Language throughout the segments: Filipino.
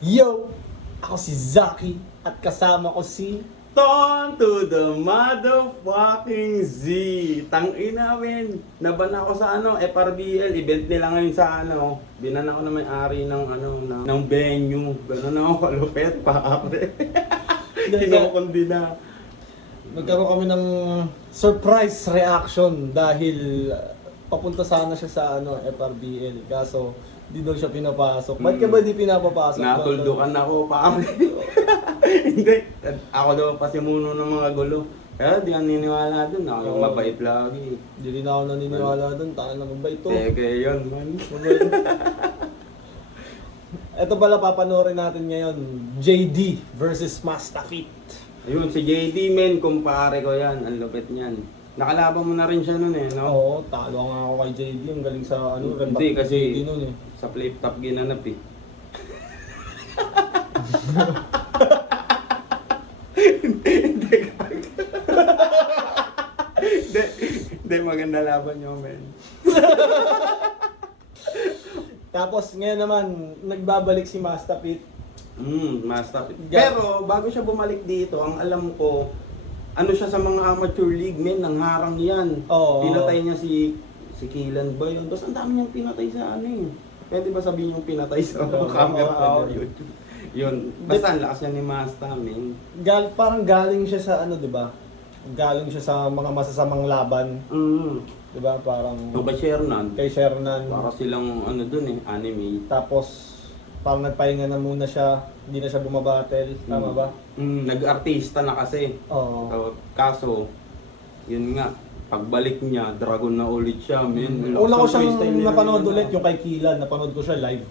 Yo! Ako si Zaki at kasama ko si... Ton to the motherfucking Z. Tangina men. Naban ako sa FRBL event nila ngayon sa Binan ako na may-ari ng ng venue. Ganun ako kalupet pare. Kinukundi na. Nagkaroon kami ng surprise reaction dahil papunta sana siya sa FRBL. Kaso di daw siya pinapasok. Ba't ka ba di pinapapasok? Natuldukan ako pare. Hindi. Ako daw pasimuno ng mga gulo. Kaya di ako niniwala dun. Ako yung mabait lagi. Hindi rin ako naniniwala doon. Taka na mabait to. Teke yun man. Ito pala papanoorin natin ngayon. JD versus Mastafit. Ayun, si JD men, kumpare ko yan. Ang lupit niyan. Nakalaban mo na rin siya nun no? Oo, talo nga ako kay JD. Ang galing sa Hindi kasi JD nun sa flip top ginanap Hindi maganda laban nyo men. Tapos ngayon naman, nagbabalik si Mastafit. Master. Pero bago siya bumalik dito, ang alam ko, siya sa mga amateur league men, nangharang yan. Oo. Pinatay niya si Killan ba yun? Tapos ang dami niyang pinatay sa Pwede ba sabihin yung pinatay sa camera? Yun. Basta ang lakas niya ni Master men. Parang galing siya sa di ba? Galing siya sa mga masasamang laban. Di ba? Parang Yung kay Shernan. kay Shernan. Para silang anime. Tapos parang nagpahinga na muna siya. Hindi na siya bumabattle. Tama ba? Nag-artista na kasi. Oo. So, kaso, yun nga, pagbalik niya, dragon na ulit siya, men. Una ko Lakas ng freestyle siyang nila napanood nila. ulit yung kay Kilan. Napanood ko siya live.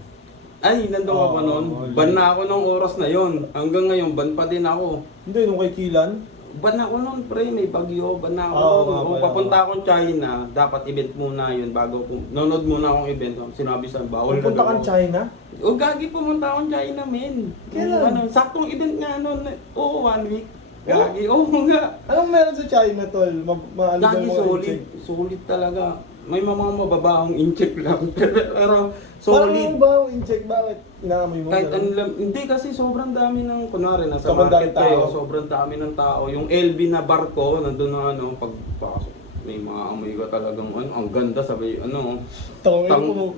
Ay, nandun ka pa nun. Oo, Ban na ako nung oras na yon. Hanggang ngayon, ban pa din ako. Hindi, nung kay Kilan. Ban ako nun, pre, may bagyo. Ban na ako Oo, nun. nga Kung pala. papunta akong China, dapat event muna yun bago nonod muna akong event. Sinabi sa bawal Pupunta daw kang ako. China? O gagi, pumunta akong China, men. Kailan? Saktong event nga nun. Oo, 1 week. Gagi, oo nga. Anong meron sa China, tol? Maano Lagi bang mga solid, incheck? solid talaga. May mga mababaong incheck lang. Pero Parang solid. ba incheck? Bakit? Inaamoy mo? Kahit ganun? hindi kasi sobrang dami ng, kunwari nasa Sobrang market daming tayo, tao. sobrang dami ng tao. Yung LB na barko, nandun na pagpasok. May mga amoy ka talagang, ang ganda, sabi, Tangin Tang- mo,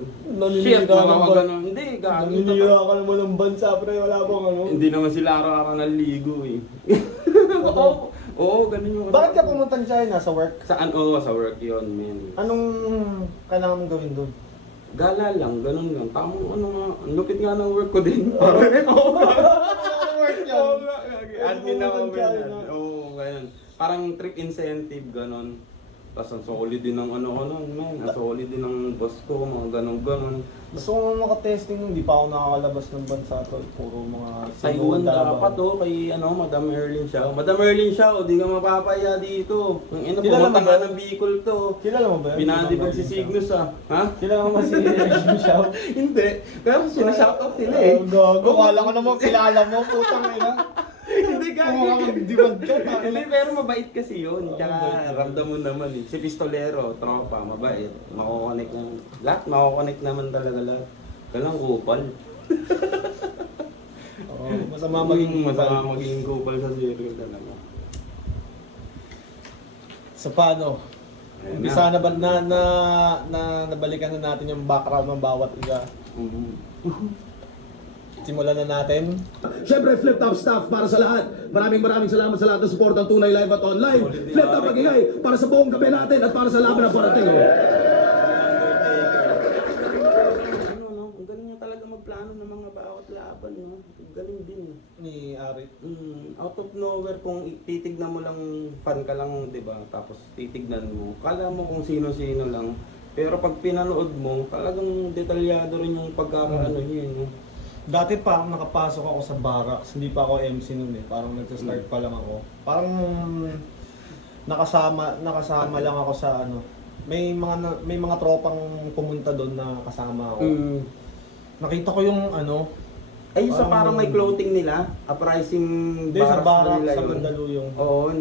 shit, naninira ka mga ng ganun. Hindi, gagi. Naninira ka naman ng bansa, pre. Wala bang Hindi naman sila araw-araw naligo Oo, ganun yung... Bakit ka pumuntang China sa work? Saan? Oo, sa work yun, man. Anong kailangan mong gawin doon? Gala lang, ganun lang. Tamang nga, ang lupit nga ng work ko din. Oo Anong work yan? Oo nga, gagi. Admin ako, Pumunta man. China. Oo, ganun. Parang trip incentive, ganun. Tapos ang solid din ng man. Ang solid din ng boss ko, mga ganun. Gusto ko makatesting, hindi pa ako nakakalabas ng bansa to. Puro mga Taiwan Davao. dapat kay Madam Erlin Siao. Madam Erlin Siao, di ka mapapaya dito. Ang Kilala pumunta mo ba? nga ng Bicol to. Kilala mo ba yun? Pinadibag si Cygnus Ha? Kilala mo ba si Jim Shaw? Hindi. Pero sinashoutout nila Gago, kala ko naman kilala mo, putang ina. Hindi Kung gagi. magdibag ka, Hindi, pero mabait kasi yun. Tsaka ramdam mo naman Si pistolero, tropa, mabait. Makokonek naman. Lahat, makokonek naman talaga lahat. Galang kupal. Masama maging Masama maging kupal sa serial talaga. So paano? Ayun Umpisa na ba nabalikan na natin yung background ng bawat isa? Simulan na natin. Siyempre, Flip Top staff para sa lahat. Maraming salamat sa lahat ng support ng Tunay Live at Online. Flip Top magingay para sa buong gabi natin at para sa laban na parating. Ang galing niya talaga magplano ng mga bawat laban, Ang galing din. Ni Ari. Out of nowhere, kung titignan mo lang, fan ka lang, di ba? Tapos titignan mo, kala mo kung sino-sino lang. Pero pag pinanood mo, talagang detalyado rin yung pagkakaano niya, Dati parang nakapasok ako sa barracks, hindi pa ako MC noon Parang nagsa-start pa lang ako. Parang nakasama lang ako sa may mga tropang pumunta doon na kasama ako. Nakita ko yung Ay, sa parang may clothing nila, uprising Hindi, sa barracks barracks nila sa yun. Mandaluyong. Oo,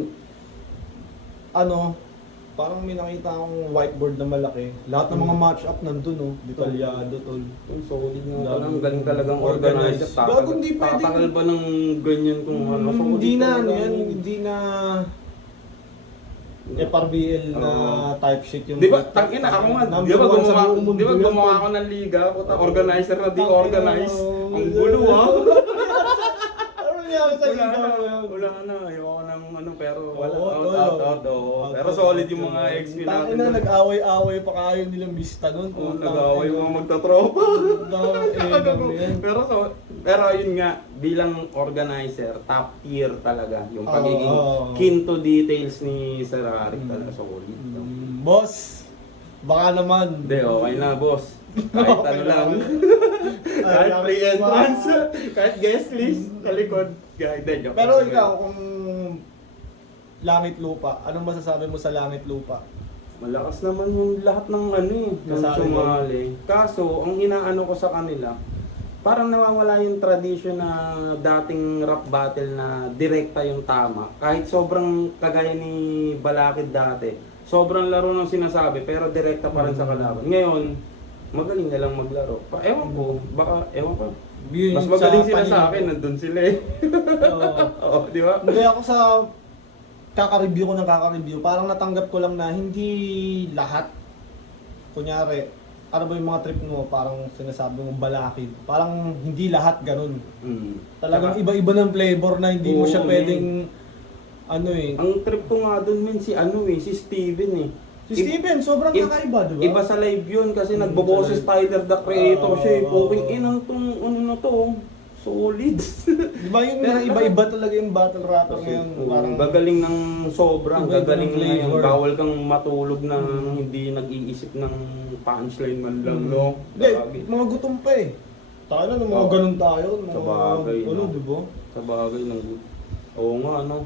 parang may nakita akong whiteboard na malaki. Lahat ng mga match-up nandun, oh. Detalyado, tol. Yung solid nga Lalo. pala, ang galing talagang Organized. organizer. Gago, hindi pwedeng- Tatagal ba ng ganyan kung ano? Solid Hindi na, talaga. ano yan, hindi na FRBL na Oo. type shit yung... Di ba, tangina, ako nga, Number di ba one sa gumawa, buong mundo di ba yan, gumawa tol. ako ng liga, puta, organizer na di Tangina, organize. oh, Ang gulo ah. Ano nangyari sa Wala liga? na, wala na, ayoko ng ano, pero wala, Oo, tol, out. Pero solid yung mga XP natin. Tangina, nag-away-away pa kayo nilang Vista nun. Oo, nag-away mga magtatropa. Pero yun nga, bilang organizer, top tier talaga. Yung pagiging Oo. keen to details ni Sir Arik talaga solid. Boss, baka naman. Hindi, okay na boss. Kahit Okay ano na. lang. Ay, Kahit sabi free ko, entrance, kahit guest list, sa likod. Kahit hindi, joke Pero lang. ikaw, kung langit lupa, anong masasabi mo sa langit lupa? Malakas naman yung lahat ng ano eh, ng Kasali sumali. Kaso, ang inaano ko sa kanila, parang nawawala yung tradition na dating rap battle na direkta yung tama. Kahit sobrang kagaya ni Balakid dati, sobrang laro ng sinasabi pero direkta pa rin sa kalaban. Ngayon, magaling na lang maglaro. Ewan ko, baka, ewan ko. Yun Mas magaling sila paningin sa ko. akin, nandun sila eh. Oo. Oo, di ba? Hindi ako sa kaka-review ko ng kaka-review, parang natanggap ko lang na hindi lahat. Kunyari, ano ba yung mga trip mo, parang sinasabi mong balakid. Parang hindi lahat ganun. Talagang Saka, iba-iba ng flavor na hindi mo siya Oo, pwedeng ano eh. ang trip ko nga dun min si ano eh, si Steven eh. Si Steven, sobrang kakaiba, di ba? Iba sa live yun kasi Mm, nagboboses sa Spider the Creator siya eh. Oo. Puking inang tong ano na to. Solid. Di ba yung Pero- iba-iba talaga yung battle rapper ngayon? Parang Gagaling ng sobrang, Iba-iba gagaling ng na yun. flavor. Bawal kang matulog na hindi nag-iisip ng punchline man lang, no? Hindi, Sabagay. mga gutom pa eh. Tayo na, mga Oo. ganun tayo. Mga, Sabagay, ano, no? di ba? Sa bagay ng Oo nga, no?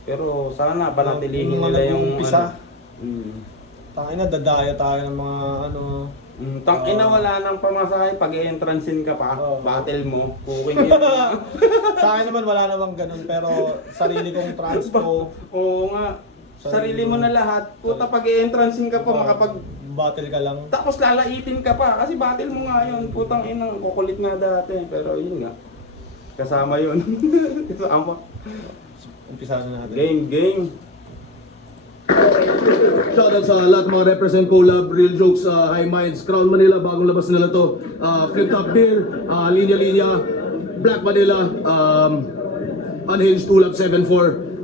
Pero sana panatilihin Yung mga nila yung nag-uumpisa. ano. Tayo na, dadaya tayo ng mga ano. Tangina wala nang pamasahe pag i-entrancein ka pa, Oo. battle mo, cooking yun. Sa akin naman wala namang ganun, pero sarili kong transpo. Oo nga. Sarili mo na lahat. Puta pag i-entrancein ka pa, makapag... Battle ka lang. Tapos lalaitin ka pa. Kasi battle mo nga yun. Putang inang kukulit nga dati. Pero yun nga. Kasama yun. Kasama. Umpisa na natin. Game. Shoutout sa lahat mga represent collab, Real Jokes, High Minds, Crown Manila, bagong labas nila to. Flip Top Beer, Linya Linya, Black Manila, Unhinged Tulap 74,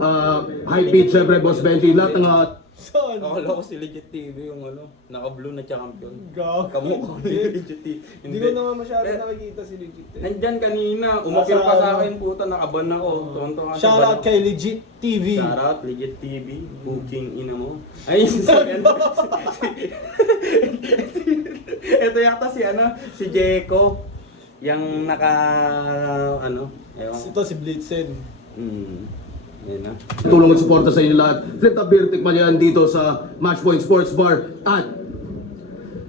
High Beat, syempre Boss Benji, lahat ng Son! Akala ko si Legit TV yung ano, naka-blue na champion. Gago. Kamukha ni Legit TV. Hindi ko naman masyado Eh, nakikita si Legit. Eh. Nandyan kanina, umakil pa sa Nasa- akin, puta, nakaban ako. Tonto nga Shoutout kay Legit TV. Shoutout, Legit TV, booking ina mo. Ay, si ano, ito yata si ano, si Jeko. Yung naka, ano, ewan. Ito si Blitzen. Yan na. tulong at suporta sa inyo lahat. Flip Top Beer, tikman yan dito sa Matchpoint Sports Bar at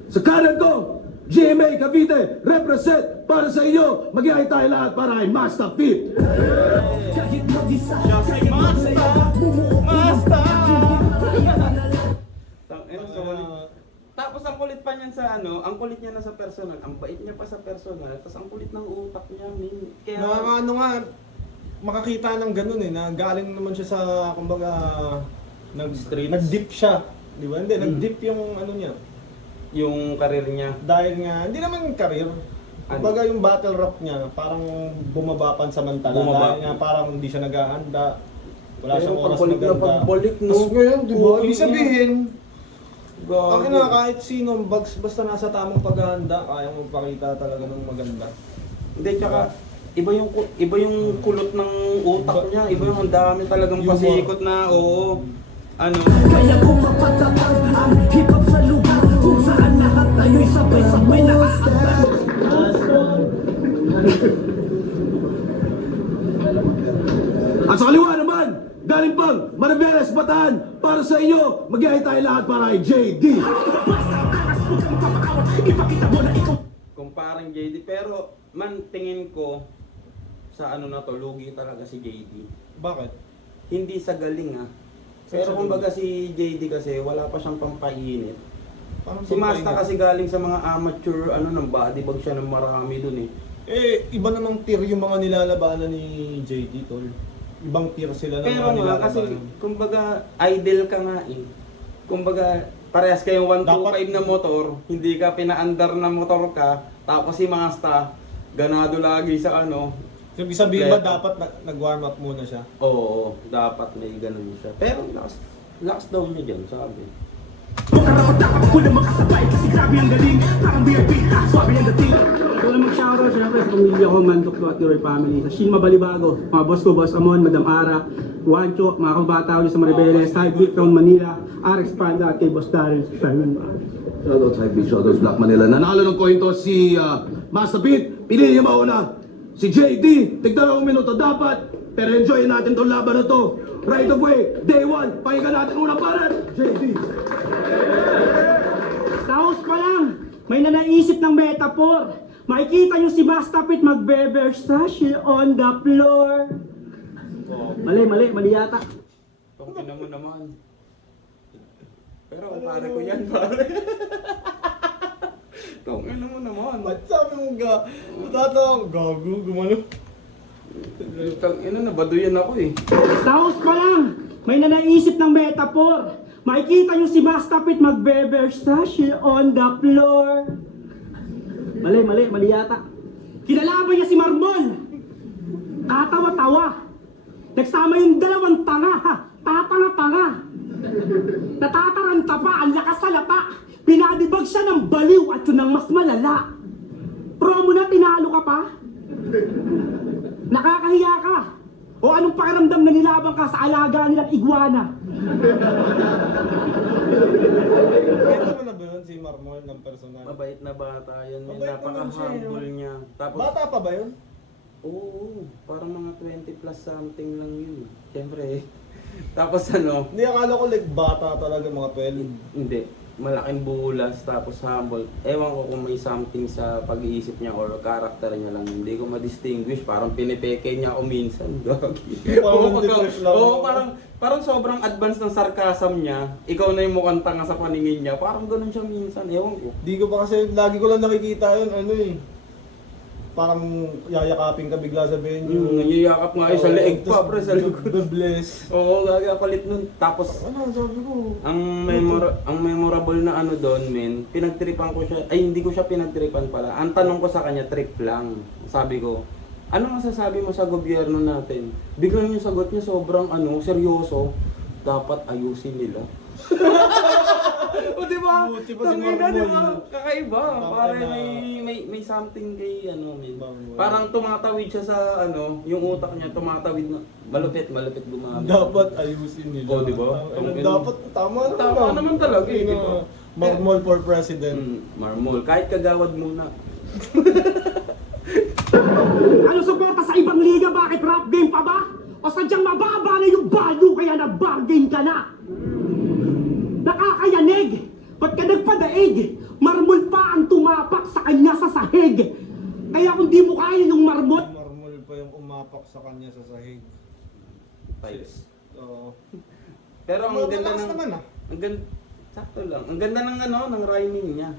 sa kanan ko, GMA Cavite, represent para sa inyo. Mag-iay tayo lahat para ay Master Fit. Tapos ang kulit pa niyan sa ano, ang kulit niya na sa personal, ang bait niya pa sa personal, tapos ang kulit ng utak niya, min. Kaya Nakakaano nga, makakita ng ganun eh, na galing naman siya sa, kumbaga, Streets. nag-dip siya. Di ba? Hindi, nag-dip yung ano niya. yung karir niya, Dahil nga, hindi naman career. Kumbaga yung battle rap niya, parang bumaba pansamantala. Bumaba. Dahil nga parang hindi siya naghahanda. Wala Pero siyang oras pagbalik na maganda. pagbalik, no? Tapos ngayon, di ba? Oo, Ibig sabihin, Gago. ang ina, kahit sino, basta nasa tamang paghahanda, kaya magpakita talaga ng maganda. Hindi, tsaka iba yung kulot ng utak niya, iba yung ang dami talagang Humor. pasikot na, oo. Ano, Kaya kung mapatatag ang hip-hop sa lugar kung saan lahat tayo'y sabay-sabay nakaangat. At sa kaliwa naman, galing pang Manabeles, Bataan, para sa inyo, mag-iay tayo lahat para ay JD. Basta ang angas mo kang mapapakawat, ipakita mo na ikaw. kung parang JD, pero man tingin ko sa ano na to, lugi talaga si JD. Bakit? Hindi sa galing Pero kumbaga si JD kasi wala pa siyang pampainit. Parang Si Masta pampainit. kasi galing sa mga amateur, ng body bag siya ng marami dun eh. Iba namang tier yung mga nilalabanan ni JD, tol. Ibang tier sila ng Pero mga nga, kasi nilalabanan. kumbaga idle ka nga eh. Kumbaga parehas kayong 125 Dapat- na motor, hindi ka pinaandar na motor ka, tapos si Masta, ganado lagi sa So, ibig sabihin ba Kompleto. dapat nag-warm up muna siya? Oo, dapat may ganun siya. Pero lakas daw niya dyan, sabi. Karapat-dapat ko na makasabay kasi grabe ang galing. Parang VIP, swabe ang dating. Ito lang mag-shoutout syempre sa pamilya ko, Mandok at Tiroy family. Sa Shin Mabalibago, mga boss ko, Boss Amon, Madam Ara, Juancho, mga kabata ko sa Maribeles, High Beat from Manila, RX Panda at kay Boss Darren sa Sherman. Shoutouts High Beat, shoutouts Black Manila. Nanalo ng coin toss si Master Beat. Pili niya mauna. Si JD, tigdalawang minuto dapat. Pero enjoy natin tong laban na to. Right away, day one, pakinggan natin unang parat. JD. Taos pa lang, may nanaisip ng metaphor. Makikita nyo si Mastapit magbe-Versace on the floor. Mali yata. Tungkina mo naman. Pero pare ko yan, pare. Tungkina mo naman. Ba't sabi mo matatawang gago, gumano? Tangina, nabaduyan ako eh. Taos pa lang, may nanaisip ng metaphor. Makikita nyo si Mastapit magbe-Versace on the floor. Mali yata. Kinalaban niya si Marmon. Tatawa-tawa. Nagsama yung dalawang tanga, ha? Tatanga-tanga. Natataranta pa, ang lakas sa lata. Pinadibag siya ng baliw at yun ang mas malala. Promo na, tinalo ka pa? Nakakahiya ka. O anong pakiramdam na nilabang ka sa alaga nilang iguana? Kaya naman na ba yun si Marmol ng personal? Mabait na bata yan, may Mabait naman siya, napaka-humble niya. Tapos, Bata pa ba yun? oo, parang mga 20 plus something lang yun. Siyempre eh. Tapos Hindi, akala ko like bata talaga, mga 12. hindi. Malaking bulas, tapos humble. Ewan ko kung may something sa pag-iisip niya or character niya lang. Hindi ko ma-distinguish. Parang pinipeke niya ako minsan. Gagi. Parang depressed lang. Oo, parang sobrang advanced ng sarcasm niya. Ikaw na yung mukhang tanga sa paningin niya. Parang ganun siya minsan. Ewan ko. Di ko pa kasi, lagi ko lang nakikita yun, parang yayakapin ka bigla sa venue. Nangiyakap nga sa leeg pa, pre, sa likod. Bless. Oo, gagi, kulit nun. Tapos, Sabi ko, ang memorable na doon, men, pinagtripan ko siya, ay hindi ko siya pinagtripan pala. Ang tanong ko sa kanya, trip lang. Sabi ko, ano masasabi mo sa gobyerno natin? Biglang yung sagot niya sobrang seryoso. Dapat ayusin nila. O diba? Buti pa si Tangina, Marmol. diba? Kakaiba. Tama Parang na. may something kay men. Marmol. Parang tumatawid siya sa yung utak niya tumatawid na malupit gumamit. dapat ayusin nila. Oh, di ba? Dapat, tama Naman talaga eh, di ba? Marmol for president. Marmol, kahit kagawad muna. Ano suporta sa ibang liga? Bakit rap game pa ba? O sadyang mababa na yung value kaya nag-bargain ka na? Nakakayanig! Ba't ka nagpadaig? Marmol pa ang tumapak sa kanya sa sahig. Kaya kung di mo kaya yung marmot, Marmol pa yung umapak sa kanya sa sahig. Types. Oo. Pero ang ganda Malakas ng naman, ang ganda sakto lang. Ang ganda ng ng rhyming niya.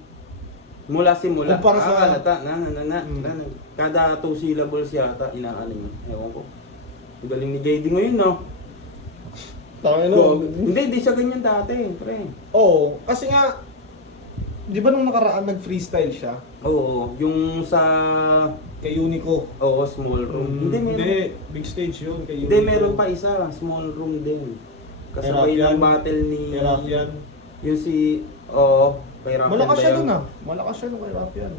Mula simula. Kumpara sa- halata, na. Mm. Kada 2 syllables yata inaano niya. Ewan ko. Ang galing ni JD ngayon, no? Hindi siya ganyan dati, pre. Oo, kasi nga, di ba nung nakaraan nag-freestyle siya? Oo, yung sa Kay Unico. small room. Hindi, big stage yun. Kay Hindi, Unico. meron pa isa, small room din. Kasabay Kay Rafian. ng battle ni... Kay Rafian. Yung kay Rafian Malakas ba siya yun? dun Malakas siya dun kay Rafian.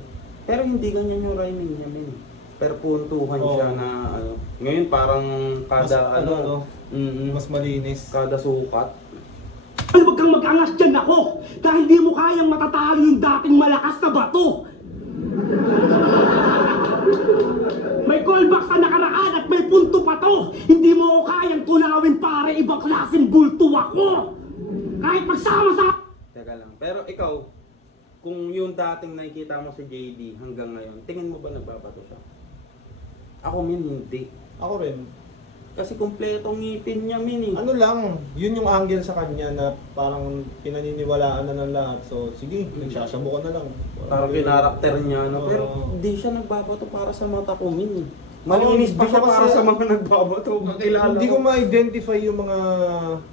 Pero hindi ganyan yung rhyming niya, men. Per puntuhan Oo. siya na Ngayon parang kada Mas malinis. kada sukat. huwag kang mag-angas dyan ako dahil di mo kayang matatalo yung dating malakas na bato. May callback sa nakaraan at may punto pa to. Hindi mo ako kayang tulawin para ibang klaseng bulto ako. Kahit magsama sa... Teka lang. Pero ikaw, kung yung dating nakikita mo si JD hanggang ngayon, tingin mo ba nagbabato siya? Ako min hindi. Ako rin. Kasi kumpletong ngipin niya, min eh. Ano lang, yun yung angle sa kanya na parang pinaniniwalaan na ng lahat. So, sige, nagsasabo ka na lang. Parang kinarakter niya, no? Pero Oo. hindi siya nagbabato para sa mata ko, min. Malinis pa Hindi siya ko para kasi- sa mga nagbabato. Kakilala Hindi ko ma-identify yung mga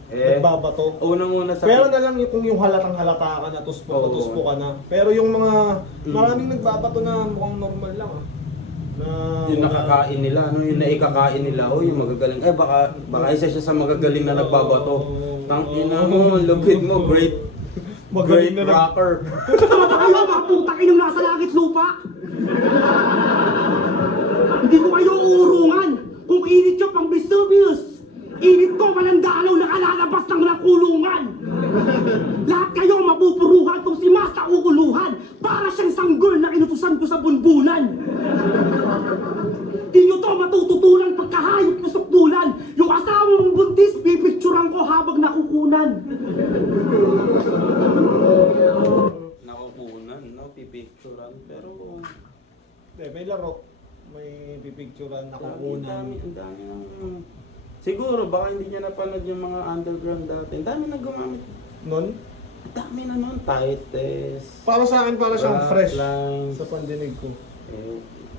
nagbabato. Unang-una sa... Pero na lang kung yung halatang halata ka na, tuspo ka na. Pero yung mga, maraming nagbabato na mukhang normal lang ah. Na, yung nakakain nila, ano, yung naikakain nila, oh, yung magagaling. Baka isa siya sa magagaling na nagbabato. Tangina mo, lupit mo, great Magaling na rocker. Tama ba kayo, mga putang inong nasa langit lupa? Hindi ko kayo uurungan. Kung init nyo pang Vesuvius, init ko walang dalaw na kalalabas ng kulungan. Lahat kayo mapupuruhan kung si Masta uguluhan para siyang sanggol na inutusan ko sa bunbunan. Di nyo to matututulan pagkahayop na sukdulan. Yung asawa mong buntis, pipicturan ko habang nakukunan. Nakukunan, no? Pipicturan. Pero... may laro. May pipicturean, Ang nakukunan. dami ng... Siguro, baka hindi niya napanood yung mga underground dati. Ang dami na gumamit. Nun, Ang dami na nun. Tightes. para sa akin, para siyang fresh Lines. sa pandinig ko.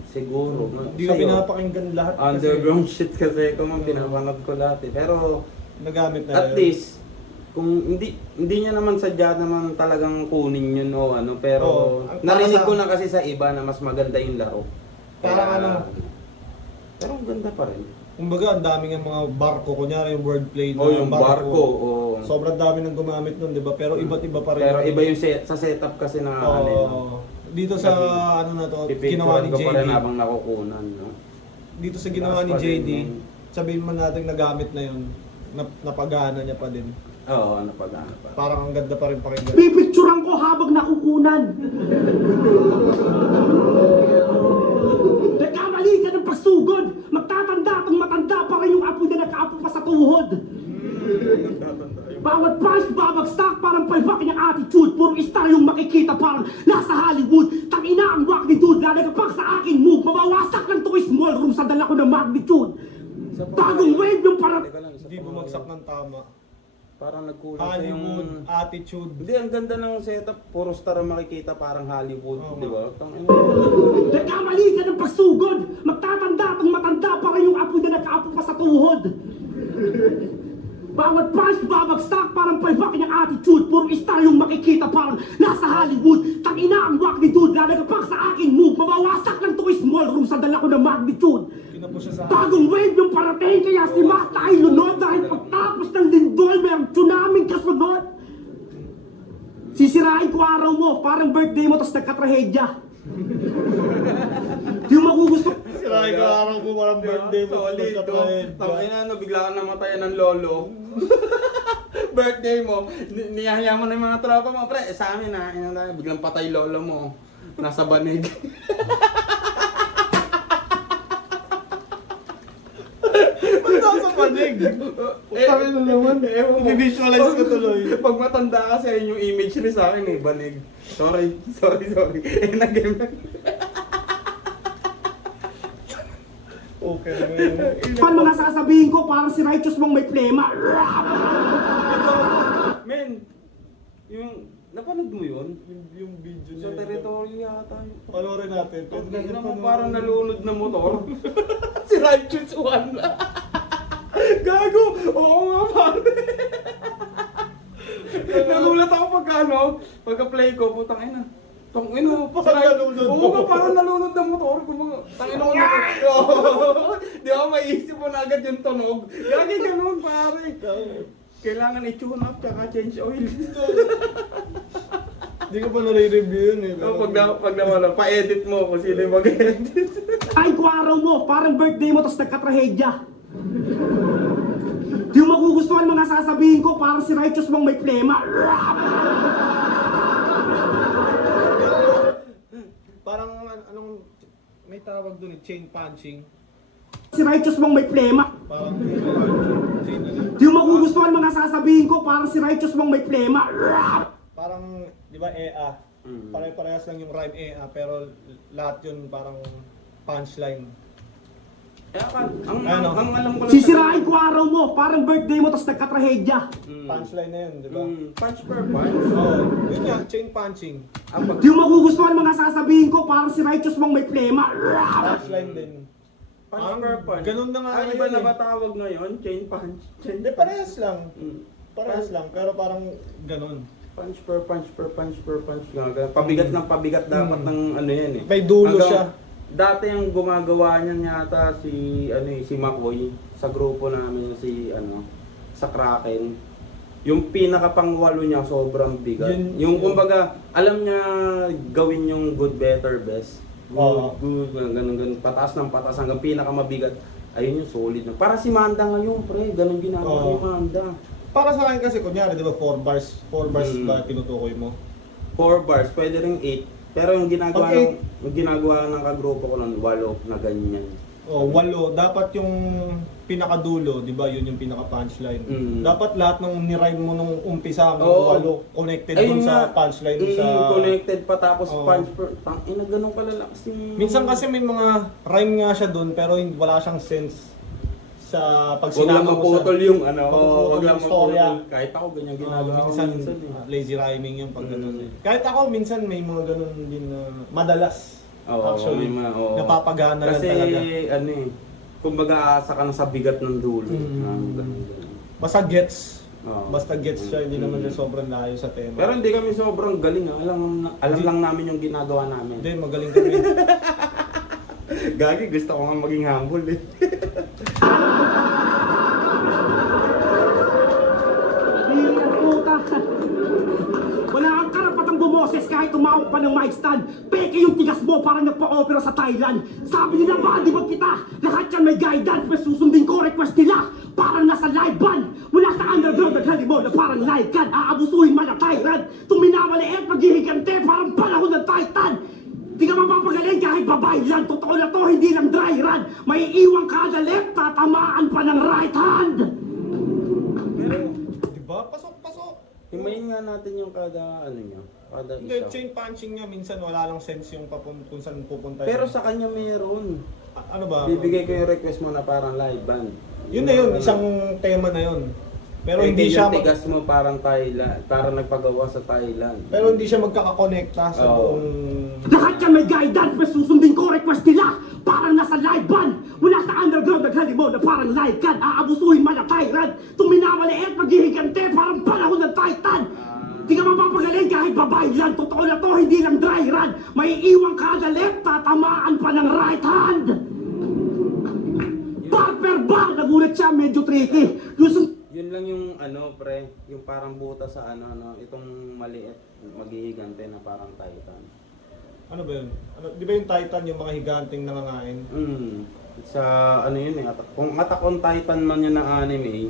Siguro. Hindi ko pinapakinggan lahat Underground shit kasi kung pinapanood ko lahat eh. Pero nagamit na at yun. least kung hindi niya naman sadya naman talagang kunin yun o ano, pero Oo. narinig Para sa- ko na kasi sa iba na mas maganda yung laro. Parang ano, pero ang ganda pa rin. kumbaga, ang daming yung mga barko, kunyari yung wordplay na O yung barko, o Sobrang dami nang gumamit nun, di ba? Pero iba't iba pa rin. pero iba yung sa setup kasi ng Oo. ano, no? Dito sa ano na to, ginawa Pipicturean ni ko pa rin JD. habang nakukunan, no? Dito sa ginawa ni Taas pa JD, din yun. sabihin mo natin nagamit na yun, napagana niya pa din. Oo, ano pa, ano pa. Parang ang ganda pa rin pakinggan. Pipicturan ko habang nakukunan. Teka, mali ka ng pasugod. Magtatanda at matanda pa rin yung apo na nakaapo pa sa tuhod. Bawat punch, babagsak, parang palpak niyang attitude. Puro star yung makikita, parang nasa Hollywood. Tangina ang magnitude, lalagapak sa aking move. Mabawasak lang to small room sa dala ko ng magnitude. Bagong wave yung parang... Teka lang, isa Hindi pa bumagsak mga- ng tama. Parang nagkulang sa Hollywood, yung... attitude. Hindi, ang ganda ng setup. Puro star ang makikita, parang Hollywood, Oo. di ba? Tangina. Teka, mali ka ng pasugod. Magtatanda at matanda pa rin yung apo na nakaapo pa sa tuhod. Bawat punch, babagsak, parang palpak niyang attitude. Puro star yung makikita, parang nasa Hollywood. Tangina ang magnitude, lalagapak sa aking move. Mabawasak lang to small room sa dala ko ng magnitude. Kinapos siya sa Bagong wave yung parating, kaya si Masta ay lunod. Dahil pagtapos ng lindol, may ang tsunaming kasunod. Sisirain ko araw mo, parang birthday mo, tapos nagkatrahedya. Yung magugusto. Sirahin ko araw ko, parang birthday mo. Solid, magkatahin. Tangina, no, bigla ka namatayan ng lolo. Birthday mo, niyahaya mo na yung mga tropa mo, pre, sa amin ha, biglang patay lolo mo. Nasa banig. Sa panig. Putangin na naman. I-visualize ko tuloy. Pag matanda kasi ayun yung image ni sa akin eh, banig. Sorry. Nag-game na. Okay na yun. Paano mga sasabihin ko, parang si Righteous mong may plema. Men, yung, napanood mo yun? Yung video Sa niya. teritoryo yata yun. Panoorin natin. Pwede Hindi natin naman panoorin. parang nalunod na motor. Si Righteous One. Gago! Oo nga pare. Nagulat ako pagka-play ko, putang ina. Tangina, Parang nalunod Oo nga, mo. parang nalunod na motor. Tangina ko na. Di ako maisip mo na agad yung tunog. Gagi ganun pare. Kailangan i-tune up tsaka change oil. Hindi ko pa nare-review yun eh. So, pag nawala, pa-edit mo kung sino yung mag-edit. Ay, ko araw mo, parang birthday mo, tapos nagkatrahedya. Yung magugustuhan mga sasabihin ko, parang si Righteous mong may plema. Parang anong may tawag doon eh, chain punching. Si Righteous mong may plema. Parang chain na lang. Yung magugustuhan mga sasabihin ko, parang si Righteous mong may plema. Parang, di ba, EA. Pare-parehas lang yung rhyme EA, pero lahat yun parang punchline. Ano? ang alam ko lang Sisirain ko araw mo, parang birthday mo, tapos nagka-trahedya. Punchline na yun, di ba? Punch per punch. Oo. Yun nga, chain punching. Di mo magugustuhan mga sasabihin ko, parang si Righteous mong may plema. Punchline din. Punch per punch. Ganun na nga Ang ngayon iba na eh. ba tawag ngayon? Chain punch. Hindi, parehas lang. Mm. Parehas lang, pero parang ganun. Punch per punch per punch per punch. Ganun. Pabigat ng pabigat dapat ng ano yan eh. May dulo siya. Dati yung gumagawa niyan yata si si Makoy sa grupo namin si sa Kraken. Yung pinaka pangwalo niya sobrang bigat. Yung kumbaga alam niya gawin yung good better best. Good, ganun pataas ng pataas hanggang pinaka mabigat. Ayun yung solid na. Para si Manda ngayon, pre, ganun ginagawa ni Manda. Para sa akin kasi, kunyari, di ba, 4 bars ba tinutukoy mo? 4 bars, pwede ring 8. Pero yung ginagawa ng kagrupo ko nun, 8 na ganyan. 8. Dapat yung pinakadulo, di ba, yun yung pinaka-punchline. Dapat lahat ng nirime mo nung umpisa ng 8, connected dun sa punchline. Connected pa tapos punch per... Tangina, ganun kalalakas yung... Minsan kasi may mga rhyme nga siya dun, pero wala siyang sense sa pag Huwag lang sinama mo maputol yung mapuputol huwag lang yung storya. maputol. Kahit ako ganyan ginagawa ko minsan minsan lazy rhyming yung pag ganun eh. Kahit ako minsan may mga ganun din na madalas. Actually, napapagana kasi, yan talaga. kumbaga aasa ka na sa bigat ng dulo. Ganun. Basta gets. Oo. Basta gets siya, hindi naman siya sobrang layo sa tema. Pero hindi kami sobrang galing. Alam lang namin yung ginagawa namin. Hindi, magaling kami. Gagi, gusto ko nga maging humble eh. Wala kang karapatang bumoses kahit tumawag pa ng mic stand. Peke yung tigas mo parang nagpa-opera sa Thailand. Sabi nila ba, di ba kita? Lahat yan may guidance, may susundin ko request nila. Parang nasa live band. Mula sa underground naghali mo na parang live can. Aabusuhin man ang tyrant. Tuminamaliit, maghihigante, parang panahon ng Titan. Di ka mapapagaling kahit babae lang. Totoo na to, hindi lang dry run. May iwang kada left, tatamaan pa ng right hand. Diba? Pasok. Himayin nga natin yung kada niya. Kada Hindi, isa. chain punching niya, minsan wala lang sense yung kung saan pupunta Pero yun. sa kanya meron. Ano ba? Bibigay ko yung request mo na parang live band. Yun na yun, isang tema na yun. Pero hindi siya yung tigas mo parang Thailand, parang nagpagawa sa Thailand. pero hindi siya magkakakonekta sa buong Lahat yan may guidance, may susundin ko request nila. Parang nasa live band. Mula sa underground naghali mo na parang live can. Aabusuhin man ang tyrant. Tuminamaliit, maghihigante, parang panahon ng Titan. Di ka mapapagaling kahit babae lang. Totoo na to, hindi lang dry run. May iwang kada left, tatamaan pa ng right hand. Bar per bar, nagulat siya, medyo tricky. Yun lang yung pre, yung parang buta sa itong maliit, maghihigante na parang Titan. ano ba yun? Di ba yung Titan yung mga higanting nangangain? Sa yun eh, kung Attack on Titan man yun na anime,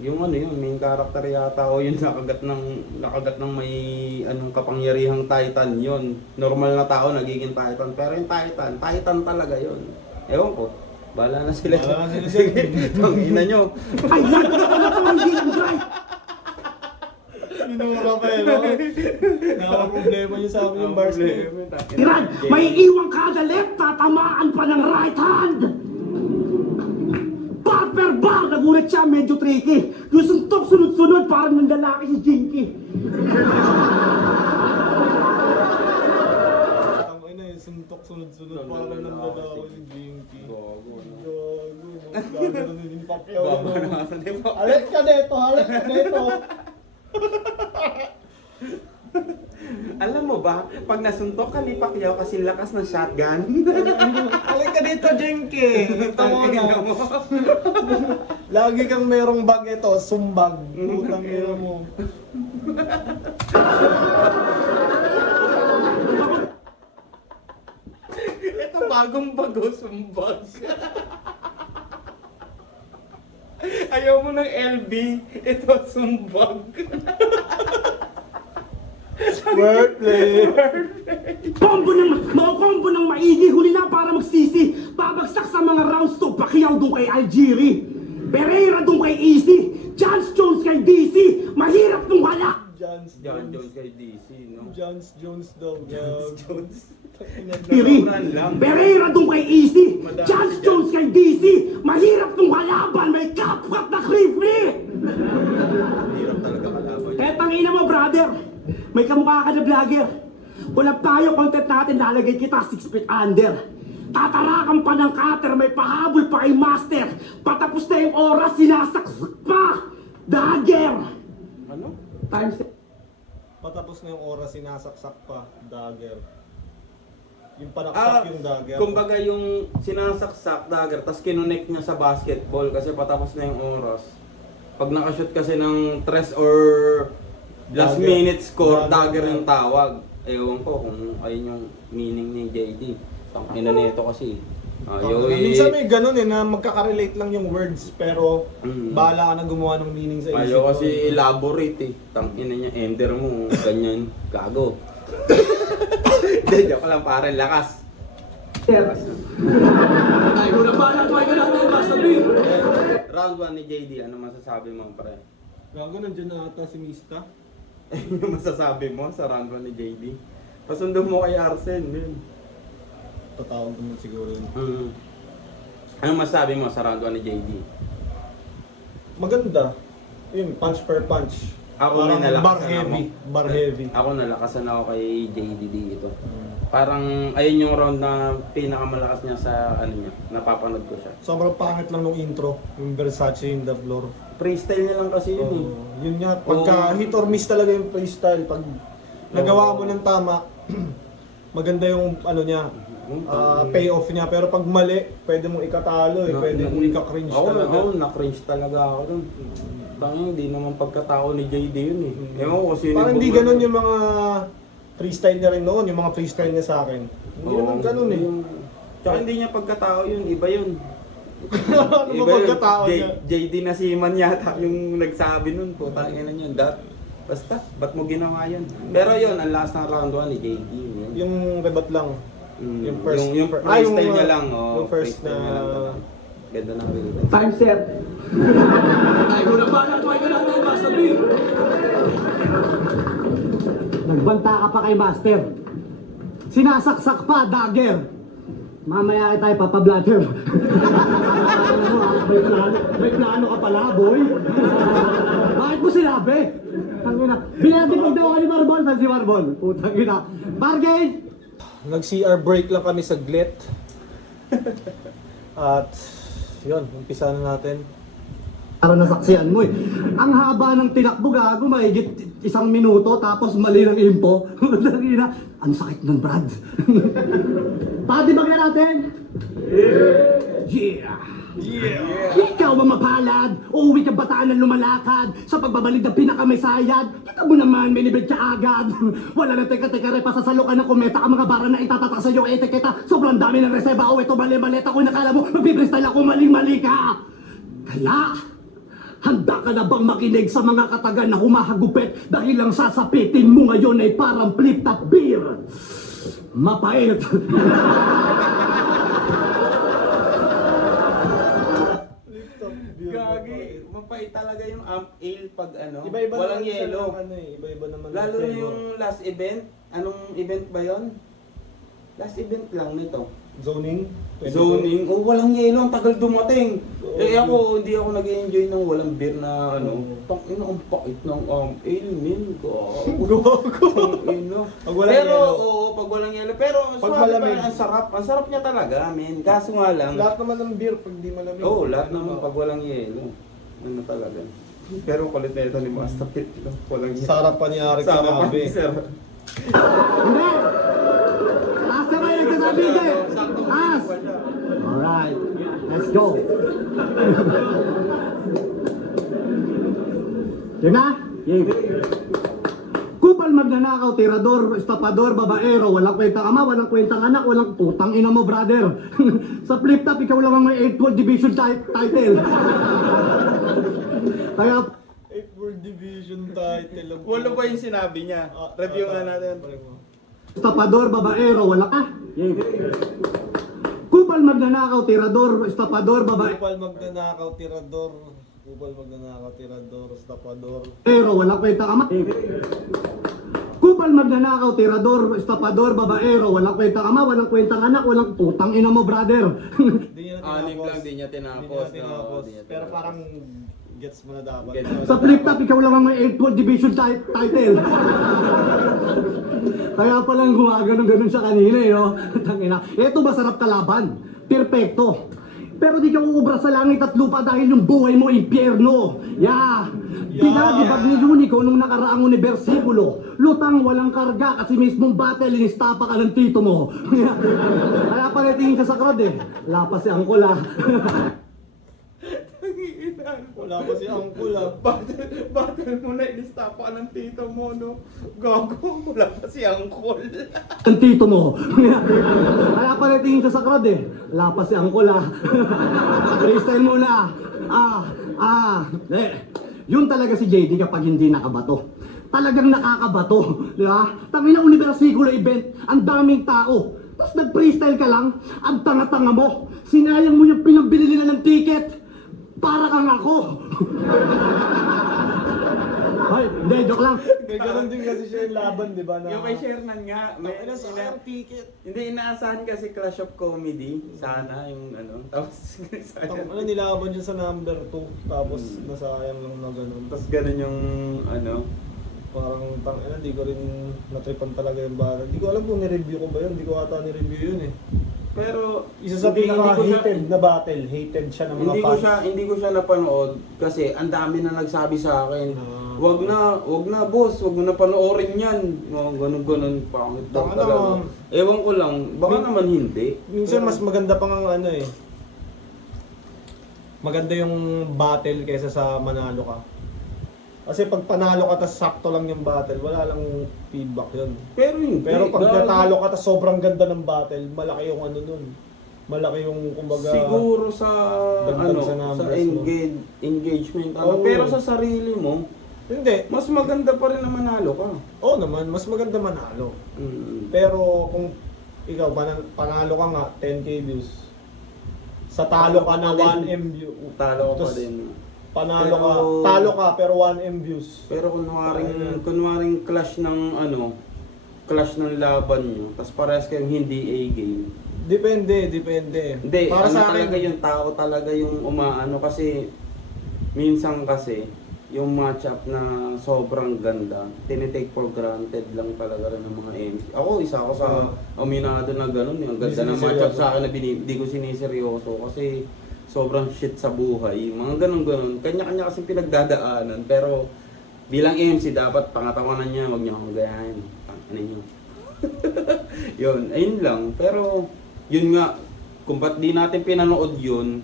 yung main character yata o yung nakagat ng may kapangyarihang Titan yun. Normal na tao nagiging Titan, pero yung Titan talaga yun. Ewan ko. Bahala na sila. Tangina nyo. Ay, lang, totoo na to, hindi lang dry. Minura pa yun, no? Nakaka-problema niyo sa amin yung bars niyo. Iran, may iwang kada left, tatamaan pa ng right hand. Bar per bar, nagulat siya, medyo tricky. Yung suntok sunod-sunod, parang ng lalaki si Jinky. Tangay na yung suntok sunod-sunod parang nandalaw si Jinky. Gago. Gago na yung papyaw. Halit ka dito. Alam mo ba, pag nasuntok ka ni Pacquiao kasi lakas ng shotgun. Halit ka dito, Jinky. Tama mo. Lagi kang merong bag ito, sumbag. Putang ina mo. Ito bagong bago, sumbag. Ayaw mo ng LB, ito sumbag. Wordplay. Combo ng maigi, huli na para magsisi. Babagsak sa mga rounds to, Pacquiao doon kay Algieri. Pereira doon kay Easy. Johns Jones kay DC. Mahirap nung wala. John Jones kay DC, no? John Jones daw. Jones. Pereira doon kay Easy. Johns Jones kay DC. mukha ka na vlogger. Walang payo content natin, lalagay kita 6 feet under. Tatarakan pa ng cutter, may pahabol pa kay master. Patapos na yung oras, sinasaksak pa! Dagger! Ano? Times Patapos na yung oras, sinasaksak pa, dagger. Yung panaksak yung dagger. Kumbaga yung sinasaksak dagger, tapos kinonect niya sa basketball kasi patapos na yung oras. Pag nakashoot kasi ng 3 or last Dagger. minute score, Dagger. dagger yung tawag. Ewan ko kung ayun yung meaning ni JD. Tangina nito kasi. Minsan may ganun na magkaka-relate lang yung words pero bahala ka na gumawa ng meaning sa isip. Ayaw kasi elaborate eh. Tangina niya, ender mo, ganyan, gago. Hindi, joke lang pare, lakas. Round 1 ni JD, ano masasabi mo pre? Gago, nandiyan na ata si Mista. Ano masasabi mo sa round 1 ni JD? Pasundo mo kay Arsen, yun. Tatawag naman siguro yun. Ano masasabi mo sa round 1 ni JD? Maganda. Yun, punch per punch. Ako Parang may nalakasan bar ako. heavy. Bar heavy. Ako nalakasan ako kay JD dito. Parang ayun yung round na pinakamalakas niya sa ano niya, napapanood ko siya. Sobrang pangit lang nung intro. Yung Versace in the floor. Freestyle niya lang kasi yun eh. Yun nga, pagka hit or miss talaga yung freestyle. Pag nagawa mo ng tama, maganda yung ano niya, payoff niya. Pero pag mali, pwede mong ikatalo eh. Pwede mong ika-cringe talaga. Ako, na-cringe talaga ako dun. Tanging hindi naman pagkatao ni JD yun eh. Ewan ko sino Parang hindi bumalik. ganun yung mga freestyle niya rin noon, yung mga freestyle niya sa akin. Hindi naman ganun eh. Tsaka hindi niya pagkatao yun, iba yun. Ano ba pagkatao niya? JD Nasiman yata yung nagsabi nun, putang ina niya, basta, ba't mo ginawa yan? Pero yun, ang last ng round 1 ni JD. Yun. Yung rebat lang. Yung yung freestyle niya lang, yung first freestyle niya lang na talaga. Ganda ng rhythm. Time set. Nagbanta ka pa kay Master. Sinasaksak pa, dagger. Mamaya tayo papablatter. may plano ka pala, boy. Bakit mo sinabi? Tangina. Binatipag daw ka ni Marbon. Saan si Marbon? Putang ina. Bargain! nag-CR break lang kami saglit. At yun, umpisa na natin. Para nasaksiyan mo eh. Ang haba ng tinakbo, gago, mahigit 1 minuto, tapos mali ng info. Ang sakit nun, Brad. Patibag na natin? Yeah! Ikaw ang mapalad, uuwi ka bataan ng lumalakad, sa pagbabalik ng pinakamisayad, kita mo naman, may libid ka agad. Wala na teka-teka re, pasasalo ka ng kometa, ang mga bara na itatatak sa iyo, etiketa, sobrang dami ng reseba, o ito mali-maleta ko, nakala mo, magpipristal ako, maling-mali ka. Kaya, handa ka na bang makinig sa mga katagan na humahagupit dahil lang sasapitin mo ngayon ay parang flip-top beer? Mapait. Gagi, mapait talaga yung ale pag ano, Iba-iba walang naman siya yelo. ng ano eh, iba-iba naman. Lalo ng na flavor. yung last event, anong event ba yon? Last event lang nito. Zoning. Zoning, oh walang yelo, ang tagal dumating. Eh ako, hindi ako nag-enjoy ng walang beer na ano. Tangina, ang pait ng ale, min. Gogo. Tangina. Pag walang Pero, yelo. oo, pag walang yelo. Pero, Pag swabe pa malamig. rin, ang sarap. Ang sarap niya talaga, min. Kaso nga lang, Lahat naman ng beer pag di malamig. oo, lahat naman pag walang yelo. Ano talaga. Pero kulit na ito ni Master Pit. Walang yelo. Sarap pa ni Arik Sama pa sinabi. ni Sir. Hindi! Taas na kayo nagsasabi kayo! Taas! Alright, let's go! Yun na? Game. Kupal magnanakaw, tirador, estapador, babaero, walang kwentang ama, walang kwentang anak, walang putang ina mo, brother. Sa flip top, ikaw lang ang may 8th World Division title. Kaya, 8th World Division title. Wala ba yung sinabi niya? Review nga natin. estapador, babaero, wala ka. Game. Kupal magnanakaw, tirador, estapador, babaero, Kupal magnanakaw, tirador. Kupal magnanakaw, tirador, estapador. walang kwentang ama. Kupal magnanakaw, tirador, estapador, babaero, walang kwentang ama, walang kwentang anak, walang putang ina mo, brother. Di niya Anim tinapos. lang, di niya tinapos. Di niya tinapos. Oo, di niya Pero tinapos. parang Gets mo na dapat. Gets mo. Sa flip top, ikaw lang ang may 8 division title. Kaya palang gumaganon-ganon siya kanina eh, no? Tangina. Eto masarap kalaban. Perfecto. Pero di ka uubra sa langit at lupa dahil yung buhay mo impyerno. Dinagibag ni Unico nung nakaraang unibersikulo. Lutang walang karga kasi mismong battle inistapa ka ng tito mo. Kaya pala tingin ka sa crowd eh. Lapas si Angkol ah. Wala pa si Uncle ah. Battle mo na, inistapa ka ng tito mo, no? Gago, wala pa si Angkol. Ang tito mo. Kaya pala tingin ka sa crowd eh. Lapas si Angkol ah. Freestyle muna. Yun talaga si JD kapag hindi nakabato. Talagang nakakabato. Di ba? Tangina unibersikulo event, ang daming tao. Tapos nag-freestyle ka lang, ang tanga-tanga mo. Sinayang mo yung pinambili nila ng ticket. Para kang ako. Ay, hindi, joke lang. May ganun din kasi siya yung laban, di ba? Na, Yung kay Sherman nga, may Ano sa ina- ticket? Hindi, inaasahan kasi Clash of Comedy. Sana yung ano. Tapos, Ano nilaban siya sa number 2, tapos nasayang lang na ganun. tapos ganun yung ano. Parang di ko rin natripan talaga yung bara. Di ko alam kung ni-review ko ba yun. Di ko ata ni-review yun eh. Pero, Isa sa hindi ko siya- pinaka-hated na battle. Hated siya ng mga fans. hindi ko siya napanood kasi ang dami na nagsabi sa akin. Ah. Wag na boss, wag mo na panoorin 'yan. Mga ganun pangit daw Baka talaga. naman. Ewan ko lang, baka naman hindi. Minsan Pero- mas maganda pang ang ano eh. Maganda yung battle kaysa sa manalo ka. Kasi pag panalo ka tas sakto lang yung battle, wala lang feedback yun. Pero hindi. Pero pag Gago. natalo ka tas sobrang ganda ng battle, malaki yung ano nun. Malaki yung kumbaga... Siguro sa Dagdag ano, sa sa numbers mo. engagement ano. Oo. Pero sa sarili mo, Hindi. mas maganda pa rin na manalo ka. Oo naman, mas maganda manalo. Mm. Pero kung ikaw panalo ka nga 10k views. Sa talo ka na 1M view. Talo ka pa Tas din. Panalo ka, Pero- talo ka pero 1M views. Pero kunwaring clash ng ano, clash ng laban nyo, tapos parehas kayong hindi A-game. Depende. Hindi, Para ano sa talaga akin, yung tao talaga yung umaano kasi minsan kasi yung matchup na sobrang ganda, tinitake for granted lang talaga rin ng mga MC. Ako, isa ako sa aminado na ganun. Yung ganda ng matchup sa akin na di ko siniseryoso kasi sobrang shit sa buhay. Mga ganun-ganun. Kanya-kanya kasi pinagdadaanan. Pero bilang MC, dapat pangatawanan niya, wag niyo akong gayahin. Ano niyo. Yun, ayun lang. Pero yun nga, kung ba't di natin pinanood yun,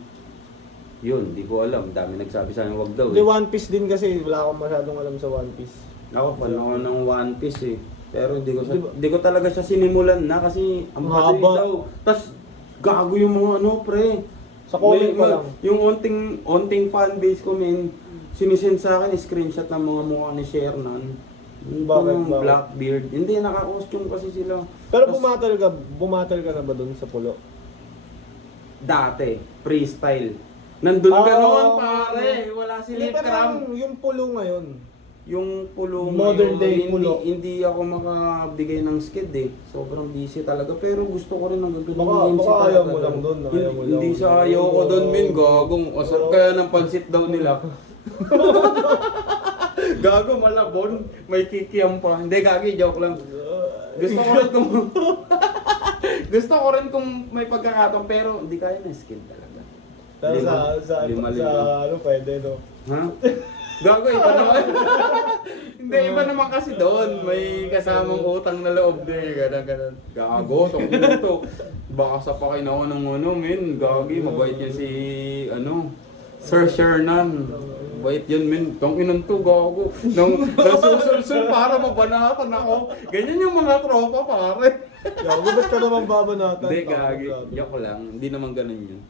di ko alam. Dami nagsabi sa akin, wag daw. Hindi, One Piece din kasi wala akong masyadong alam sa One Piece. Ako, fan ako ng One Piece eh. Pero Diba? di ko talaga siya sinimulan na kasi ang Mahaba. haba daw. Tapos gago yung mga ano pre. Sa comic pa lang. Yung onting fanbase ko men, sinisend sa akin screenshot ng mga mukha ni Shernan. Bakit? Yung Bakit? Blackbeard. Hindi, naka-costume kasi sila. Pero Tas- bumatal ka na ba dun sa pulo? Dati, freestyle. Nandun ka Ah, noon pare. Wala si Hindi, pero Litram. yung pulo ngayon. Yung pulo Modern ngayon, day hindi, pulo. hindi ako makabigay ng skid eh. Sobrang busy talaga. Pero gusto ko rin ng gagawin Baka- ng MC baka talaga. ayaw mo lang dun, ayaw mo Hindi lang. sa ayaw ko dun, min. Gagong. Asar kaya ng pansit daw nila. Gago, malabon. May kikiyam pa. Hindi, gagi. Joke lang. Gusto ko rin kung... gusto ko rin kung may pagkakataon. Pero hindi kaya ng skid talaga. Pero Lima. sa ano pwede no? Ha? Gago, iba naman. Hindi, iba naman kasi doon. May kasamang utang na loob din. Ganun. Gago, to. Baka sapakin ako ng ano, men. Gagi, mabait yan si, Sir Shernan. Mabait yan, men. Kung inan to, gago. Nasusulsul para mabanatan ako. Ganyan yung mga tropa, pare. Gago, ba't ka naman babanatan? Hindi, gagi. Joke lang. Hindi naman ganun yun.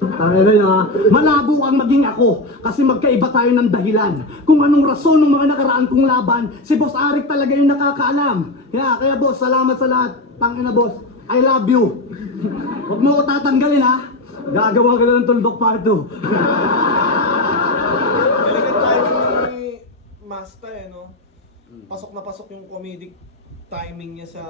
Tangina na, malabo ang maging ako kasi magkaiba tayo ng dahilan. Kung anong rason ng mga nakaraan kong laban, si Boss Arik talaga yung nakakaalam. Kaya boss, salamat sa lahat. Tangina boss, I love you. Huwag mo ko tatanggalin ha. Gagawa ka na ng tuldok part 2. Talagang tayo ni Masta no? Pasok na pasok yung comedic timing niya sa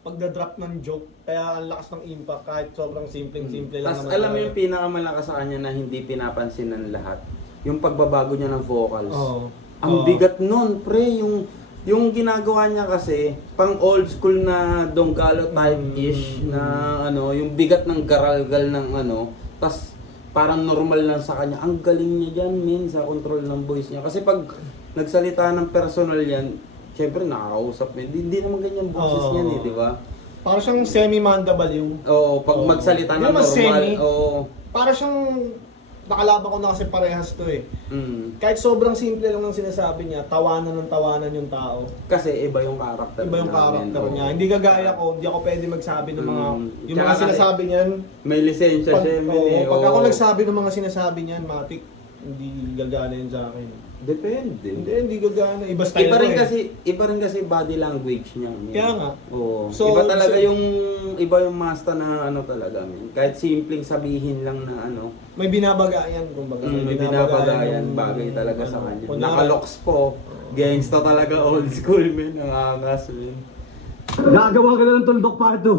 pagdadrop ng joke. Kaya ang lakas ng impact kahit sobrang simple lang Tapos naman. alam mo talaga. yung pinakamalakas sa kanya na hindi pinapansin ng lahat. yung pagbabago niya ng vocals. Oo. Ang Oo. bigat nun, pre, yung ginagawa niya kasi, pang old school na Donggalo type-ish, na ano, yung bigat ng garalgal ng ano, tas parang normal lang sa kanya. Ang galing niya dyan, min, sa control ng voice niya. Kasi pag nagsalita ng personal yan, syempre nakakausap mo. Hindi naman ganyan boses Oo. niyan eh, di ba? Para siyang semi-mandable yung... Oo, pag Oo. magsalita Hindi ng naman normal, semi. oo. Para siyang... Nakalaban ko na kasi parehas to eh. Kahit sobrang simple lang ng sinasabi niya, tawanan ng tawanan yung tao. Kasi iba yung karakter. Iba yung namin, karakter oo. niya. Hindi kagaya ko, hindi ako pwede magsabi ng mga... Yung Tsaka mga kasi- sinasabi niyan, May lisensya pag, siya, min, eh. pag ako oo. nagsabi ng mga sinasabi niyan, matik, hindi gagana yun sa akin. Depende. Hindi gagana. Iba style Iba rin ko eh. kasi body language niya. min. Kaya nga. Oo. So, iba talaga so- iba yung master na ano talaga, min. Kahit simpleng sabihin lang na ano, May binabagayan, kumbaga. may binabagayan, yung- bagay talaga sa ano, kanya. kunyari- Nakaloks po. Gangsta talaga old school, min. Ang angas, min. Gagawa ka na ng tuldok part 2.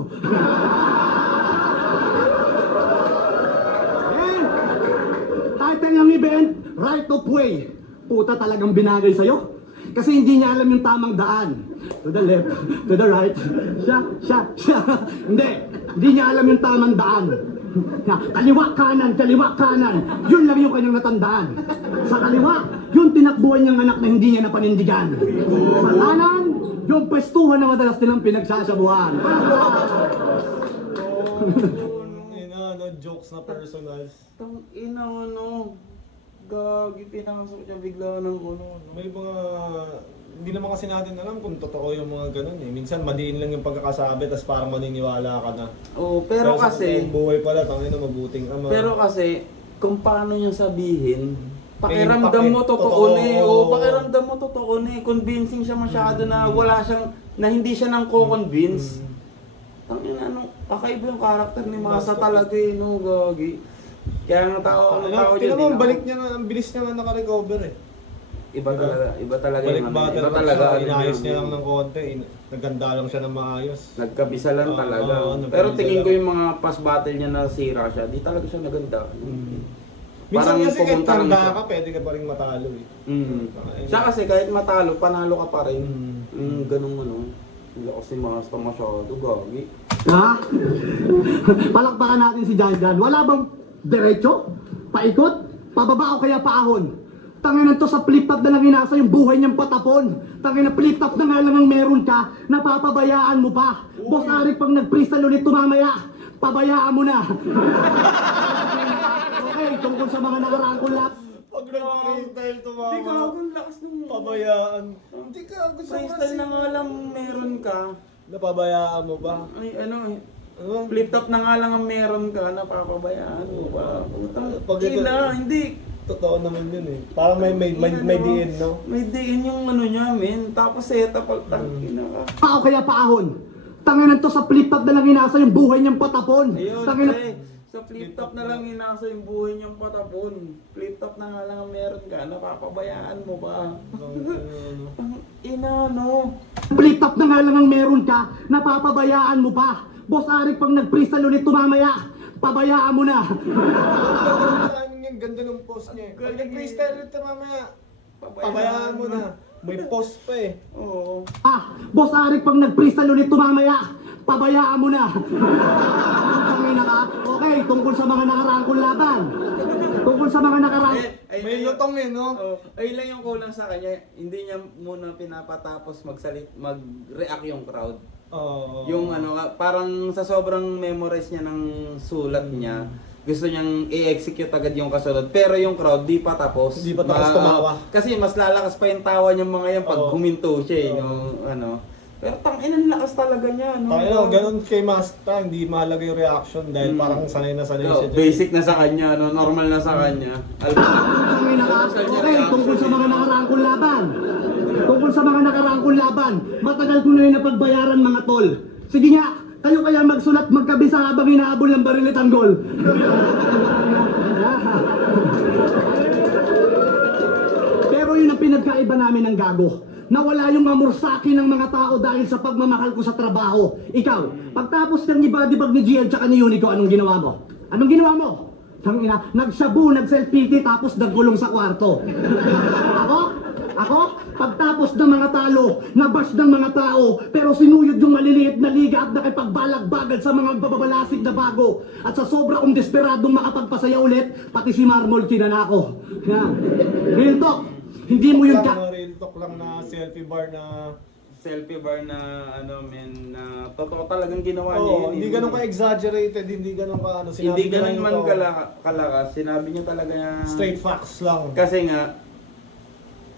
Title ng event, Right of Way. Puta talagang binagay sa'yo. Kasi hindi niya alam yung tamang daan. To the left, to the right. Siya. Hindi niya alam yung tamang daan. Kaliwa kanan. Yun lang yung kanyang natandaan. Sa kaliwa, yung tinakbuhan niyang anak na hindi niya napanindigan. Sa kanan, yung pwestuhan na madalas nilang pinagsasabuhan. Yun na, ano, jokes na personals. Tang ina ano. Gagi, pinakasok siya bigla ng ano. May mga, hindi naman kasi natin alam kung totoo yung mga ganun eh. Minsan madiin lang yung pagkakasabi, tapos parang maniniwala ka na. Oo, pero sa kasi, totoong buhay pala, tangin na mabuting ama. pero kasi, kung paano niya sabihin, May pakiramdam impact mo eh. totoo Totoo. na eh. Oo, pakiramdam mo totoo na eh. Convincing siya masyado na wala siyang, na hindi siya nang ko-convince. Tangin na, ano, kakaiba yung karakter ni Masa talaga eh, no, gagi. Kaya ang tao Tingnan dyan, mo, eh, ang balik niya nga, ang bilis niya nga naka-recover eh. iba talaga Balik yung ano, battle iba lang talaga, siya, ano inayos yun. niya lang ng konti, naganda lang siya ng maayos. Nagkabisa lang Oo, talaga. oo, nagkabisa Pero tingin lang. ko yung mga past battle niya na sira siya, di talaga siya naganda. Minsan Parang kasi kahit pumunta lang tanda siya. ka, pwede ka pa rin matalo eh. Siya kasi kahit matalo, panalo ka pa rin. Mm. Ganun ano. Hindi kasi Masta masyado, gagi. Ha? Palakpakan natin si Jan. Wala bang diretso? Paikot? Pababa o kaya paahon? Tangin to sa flip-top na lang inasa yung buhay niyang patapon. Tangin na flip-top na nga lang ang meron ka, napapabayaan mo pa. Boss Arik, pag nag-freestyle ulit tumamaya, pabayaan mo na. Okay, tungkol sa mga nakaraang lap. Pag nag-freestyle Hindi tumama, ka, ang lakas ng pabayaan. Hindi ka, gusto mo freestyle na nga lang meron ka. Napabayaan mo ba? Ay, ano eh. Ano? Flip top na nga lang ang meron ka, napapabayaan mo ba? Putang Pag ito- ina, hindi. Totoo naman yun eh. Parang may diin, no? May diin yung ano niya, men. Tapos seta pag tangina ka. Pa o kaya paahon? Tangin to sa flip-top na lang inasa yung buhay niyang patapon. Ayun, Tangin pre. Sa flip top na lang inasa yung buhay niyang patapon. Flip top na nga lang ang meron ka, napapabayaan mo ba? Ang ina, no? flip-top na nga lang ang meron ka, napapabayaan mo pa. Boss Arik, pag nag-freestyle ulit tumamaya, pabayaan mo na. Timing yung ganda ng post niya eh. Pag nag-freestyle ulit ka mamaya, pabayaan mo na. May post pa eh. Oo. Boss Arik, pag nag-freestyle ulit tumamaya, pabayaan mo na. Tangina ka? Okay, tungkol sa mga nakaraang kong laban. Tungkol sa mga nakaraang... May lutong eh, no? Ayun lang yung kulang sa kanya. Hindi niya muna pinapatapos mag-react yung crowd. Oo. Yung ano, parang sa sobrang memorize niya ng sulat niya, gusto niyang i-execute agad yung kasunod. Pero yung crowd, di pa tapos. Di pa tapos tumawa. Kasi mas lalakas pa yung tawa niyang mga yan pag Oo. huminto siya, yung ano. Pero tangin ang lakas talaga niya, no? Tayo, ganun kay Masta, hindi mahalaga yung reaction dahil parang sanay na sanay siya. dyan. Basic na sa kanya, no? Normal na sa kanya. Tangina ka? Okay, tungkol sa mga nakaraang kong laban. Tungkol sa mga nakaraang kong laban, matagal ko na yung napagbayaran mga tol. Sige nga, kayo kaya magsulat magkabisa habang inaabol ng baril at anggol. Pero yun ang pinagkaiba namin ng gago. Nawala yung amor sa akin ng mga tao dahil sa pagmamahal ko sa trabaho. Ikaw, pagtapos ng ibadibag ni GL tsaka ni Unico, anong ginawa mo? Anong ginawa mo? Tangina, nagsabu, nag-self-pity, tapos nagkulong sa kwarto. Ako, pagtapos ng mga talo, nabash ng mga tao, pero sinuyod yung maliliit na liga at nakipagbalagbagan sa mga bababalasig na bago. At sa sobra kong desperadong makapagpasaya ulit, pati si Marmol tinanako. Yan. Real talk, hindi mo yung Real talk lang na selfie bar na Selfie bar na ano men na totoo talagang ginawa niya oh, yun. hindi ganun ka-exaggerated, hindi ganun ka ano, Hindi niya ganun lang man ito. kalakas, sinabi niya talaga na Straight facts lang. kasi nga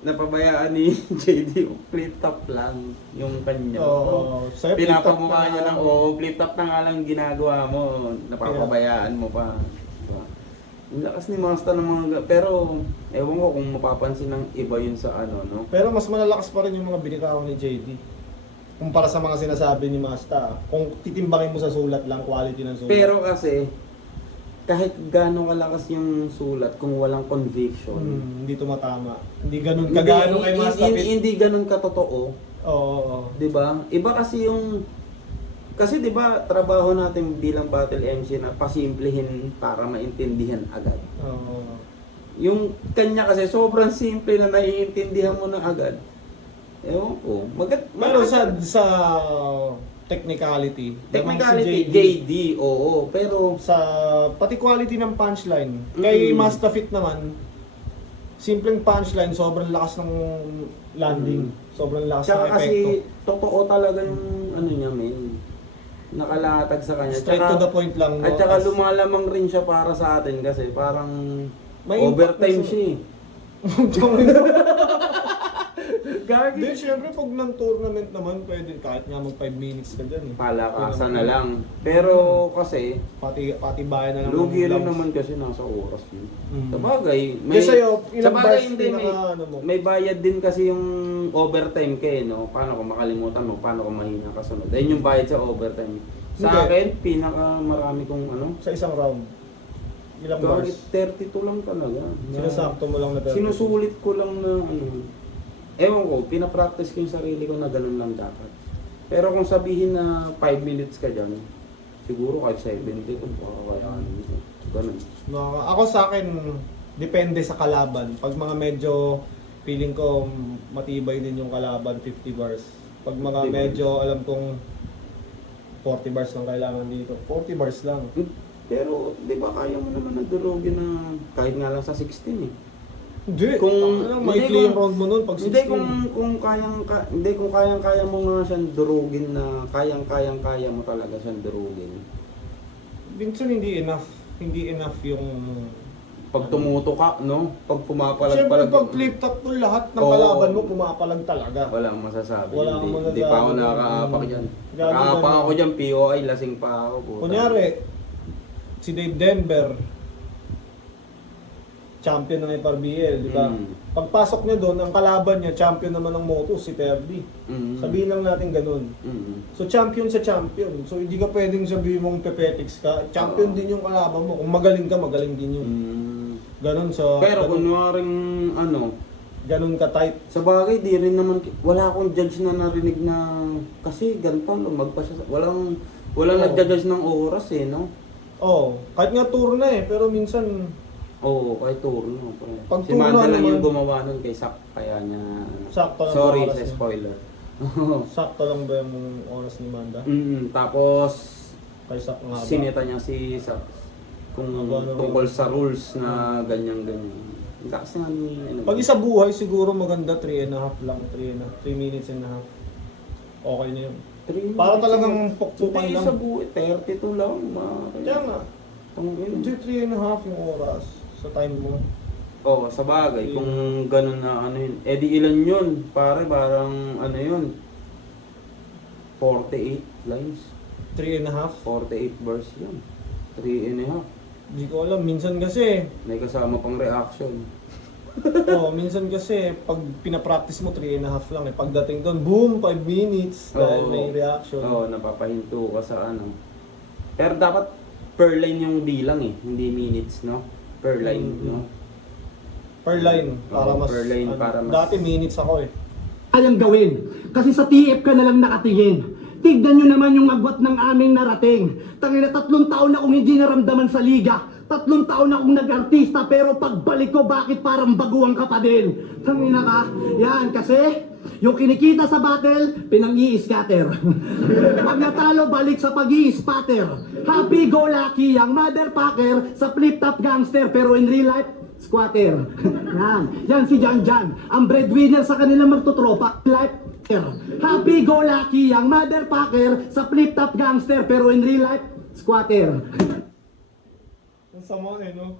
napabayaan ni JD flip top lang yung kanya. Oo, sa'yo, flip top Pinapamukha na niya lang. ng flip top na nga lang ginagawa mo, napapabayaan mo pa. Diba? Ang lakas ni Master ng mga pero ewan ko kung mapapansin ng iba yun sa ano, no? Pero mas malalakas pa rin yung mga binitawan ni JD. Kumpara sa mga sinasabi ni Masta. Kung titimbangin mo sa sulat lang, quality ng sulat. Pero kasi kahit gaano kalakas yung sulat kung walang conviction, hindi tumatama. Hindi ganun kagano kay Masta. hindi ganun katotoo. Oo. 'Di ba? Iba kasi yung kasi 'di ba trabaho natin bilang battle MC na pasimplihin para maintindihan agad. Oo. Yung kanya kasi sobrang simple na naiintindihan mo na agad. Ewan ko. Pero sa technicality, technicality, si JD, oo. Pero sa pati quality ng punchline. Kay Mastafit naman, simpleng punchline, sobrang lakas ng landing. Sobrang lakas ng tsaka epekto. kasi totoo talaga yung ano niya, men. Nakalatag sa kanya. Straight to the point lang. At no? saka lumalamang rin siya para sa atin kasi parang May overtime impact siya eh. Hindi, syempre pag ng tournament naman, pwede kahit nga mag 5 minutes ka dyan. Eh. Palakasan na lang. Pero kasi, Pati bayan na lang. lugi ng rin labs. naman kasi nasa oras yun. Mm. Sabagay, Kasi sa'yo, ilang sabagay bars hindi, may, ano mo? may bayad din kasi yung overtime kay, no? Paano kung makalimutan mo, paano kung mahina ka sunod. Ayun yung bayad sa overtime. Sa Hindi. akin, pinaka marami kong ano, Sa isang round. Ilang kahit bars? 32 lang talaga. Sinasakto mo lang na 30. Sinusulit ko lang na ano. Ewan ko, pinapractice ko yung sarili ko na ganun lang dapat. Pero kung sabihin na 5 minutes ka dyan, siguro kahit 70 kung pakakayaan mo. Ganun. Ako sa akin, depende sa kalaban. Pag mga medyo feeling ko matibay din yung kalaban, 50 bars. Pag mga 50 medyo alam kong 40 bars lang kailangan dito. 40 bars lang. Pero, di ba kaya mo naman nadurugin na kahit nga lang sa 16 eh. Hindi. Kung- maikli hindi, yung round mo nun pag 16. Hindi kung kayang-kaya mo nga siyang durugin na kaya mo talaga siyang durugin. Minsan hindi enough. Hindi enough yung... Pag tumuto ka, no? Pag Siyempre pumapalag-palag. pag flip top mo, lahat ng Oo. kalaban mo pumapalag talaga. Walang masasabi. Wala Hindi, akong hindi pa ako masasabi. nakakaapak dyan. Galing Nakaapak ganun. ako dyan, POI, lasing pa ako. puta. Kunyari, si Dave Denver, champion ng FRBL, di ba? Mm. Pagpasok niya doon, ang kalaban niya, champion naman ng Moto, si Terdy. Mm. Sabihin lang natin ganun. Mm. So champion sa champion. So hindi ka pwedeng sabihin mong pepetics ka. Champion din yung kalaban mo. Kung magaling ka, magaling din yun. Mm. Ganun sa... Pero ganun, kunwaring ano, ganun ka type. sa bagay, di rin naman, wala akong judge na narinig na, kasi ganito, lumagpa siya, walang Oo. nagja-judge ng oras eh, no? Oh, kahit nga tour na eh, pero minsan Oo, kahit turno. Pag Si Manda turno lang naman- yung gumawa nun kay Sak, kaya niya, sakto lang sorry oras sa niya. spoiler. Sakto lang ba yung oras ni Manda? Tapos, Kay Sak nga ba? sinita niya si Sak kung Ano? tungkol sa rules na ganyan-ganyan. Lakas nga ni, ano, Pag isa buhay, siguro maganda 3.5 lang. 3 minutes and a half. Okay na yun. 3 Para minutes talagang lang. pukpukan Hindi, lang. sa buhay, 32 lang. Kaya nga, Tangin. hindi 3.5 yung oras sa time mo. Oo, sa bagay, kung ganun na ano yun. Eh di ilan yun? Pare, parang ano yun? 48 lines. 3.5? 48 verse yun. 3.5. Hindi ko alam. Minsan kasi, May kasama pang reaction. minsan kasi, pag pinapractice mo, 3.5 lang eh. Pagdating doon, boom, 5 minutes. Dahil Oo. may reaction. Oo, napapahinto ka sa ano. Pero dapat per line yung bilang eh, hindi minutes, no? Per line, Mhm. no? Per line. Para Oo, mas, per line, para mas- Dati minutes ako eh. Kayang gawin. Kasi sa TF ka na lang nakatingin. Tignan nyo naman yung agwat ng aming narating. Tangina 3 taon na kung hindi naramdaman sa liga. 3 taon akong nag-artista pero pagbalik ko bakit parang baguhan ka pa din? Tangina ka? Yan kasi yung kinikita sa battle, pinang-i-scatter. Pag natalo, balik sa pag-i-spatter. Happy-go-lucky ang motherfucker sa flip-top gangster pero in real life, squatter. Yan si Jan Jan, ang breadwinner sa kanilang magtutropa. Life happy-go-lucky ang motherfucker sa flip-top gangster pero in real life, squatter. Ang sama eh, no?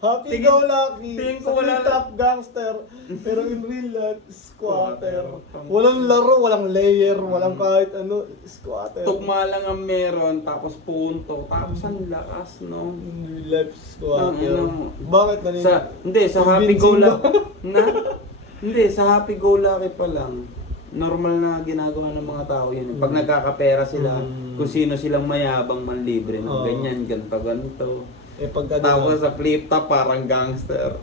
Happy-go-lucky, tingin sa ko wala top gangster, pero in real life, squatter. Walang laro, walang layer, walang kahit ano, squatter. Tugma lang ang meron, tapos punto, tapos ang lakas, no? In real life, squatter. Ano? Bakit nanini? Hindi, sa happy go lucky. Hindi, sa happy go lucky pa lang. Normal na ginagawa ng mga tao yun. Pag nagkakapera sila, kung sino silang mayabang manlibre ng ganyan, ganito. Eh pagka Tapos sa flip top, parang gangster.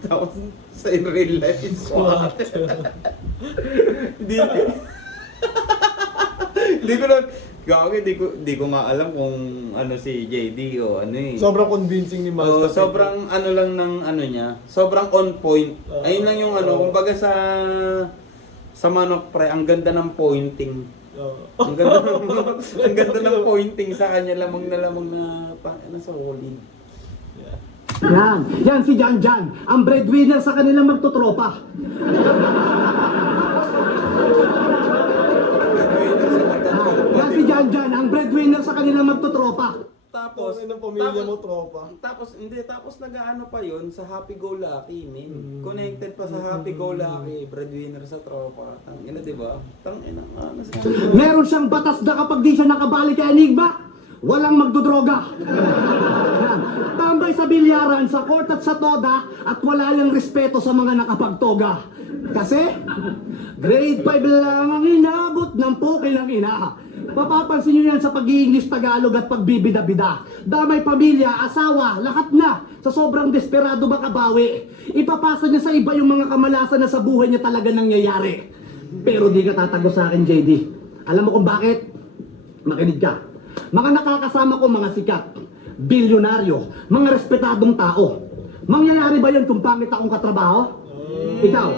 Tapos sa in real life, it's squatter. Hindi ko lang, gawin, di ko nga alam kung ano si JD o ano eh. sobrang convincing ni Master. Oo, sobrang ano lang ng ano niya, sobrang on point. Ayun lang yung ano, kumbaga sa manok pre, ang ganda ng pointing. Ang ganda ang ganda ng pointing sa kanya, lamang na solid. Yan si Jan Jan, ang breadwinner sa kanilang magtutropa. Yan si Jan Jan, ang breadwinner sa kanilang magtutropa. Tapos ng pamilya mo, tropa. Tapos nag-aano pa yon sa Happy Go Lucky, man. Connected pa sa Happy Go Lucky, breadwinner sa tropa. Tangina, 'di ba? Tangina, ano sa Meron siyang batas na kapag di siya nakabalik kay Enigma, walang magdodroga. Yan. Tambay sa bilyaran, sa court at sa toda, at wala lang respeto sa mga nakapagtoga. Kasi, grade 5 lang ang inabot ng puki ng ina. Papapansin nyo yan sa pag-i-English Tagalog at pagbibida-bida. Damay pamilya, asawa, lahat na. Sa sobrang desperado makabawi. Ipapasa niya sa iba yung mga kamalasan na sa buhay niya talaga nangyayari. Pero di ka tatago sa akin, JD. Alam mo kung bakit? Makinig ka. Mga nakakasama ko mga sikat, bilyonaryo, mga respetadong tao. Mangyayari ba yan kung pangit akong katrabaho? Ikaw,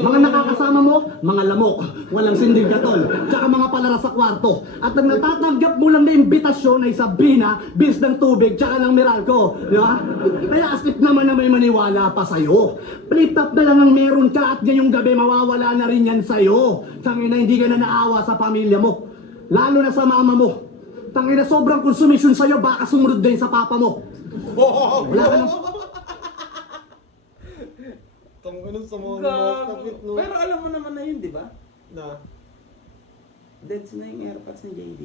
mga nakakasama mo, mga lamok, walang sindigatol, tsaka mga palara sa kwarto. At ang natatanggap mo lang na imbitasyon ay Sabrina, bis ng tubig, tsaka ng Meralco. Di ba? Kaya asip naman na may maniwala pa sa'yo. Flip top na lang ang meron ka at ngayong gabi mawawala na rin yan sa'yo. Tangina, hindi ka na naawa sa pamilya mo. Lalo na sa mama mo. Tangina, sobrang konsumisyon sa'yo, baka sumunod din sa papa mo. Wala ka nang... Tangina sa mga Master Pit, no? Pero alam mo naman na yun, di ba? Na. Deads na yung airpods ni JD.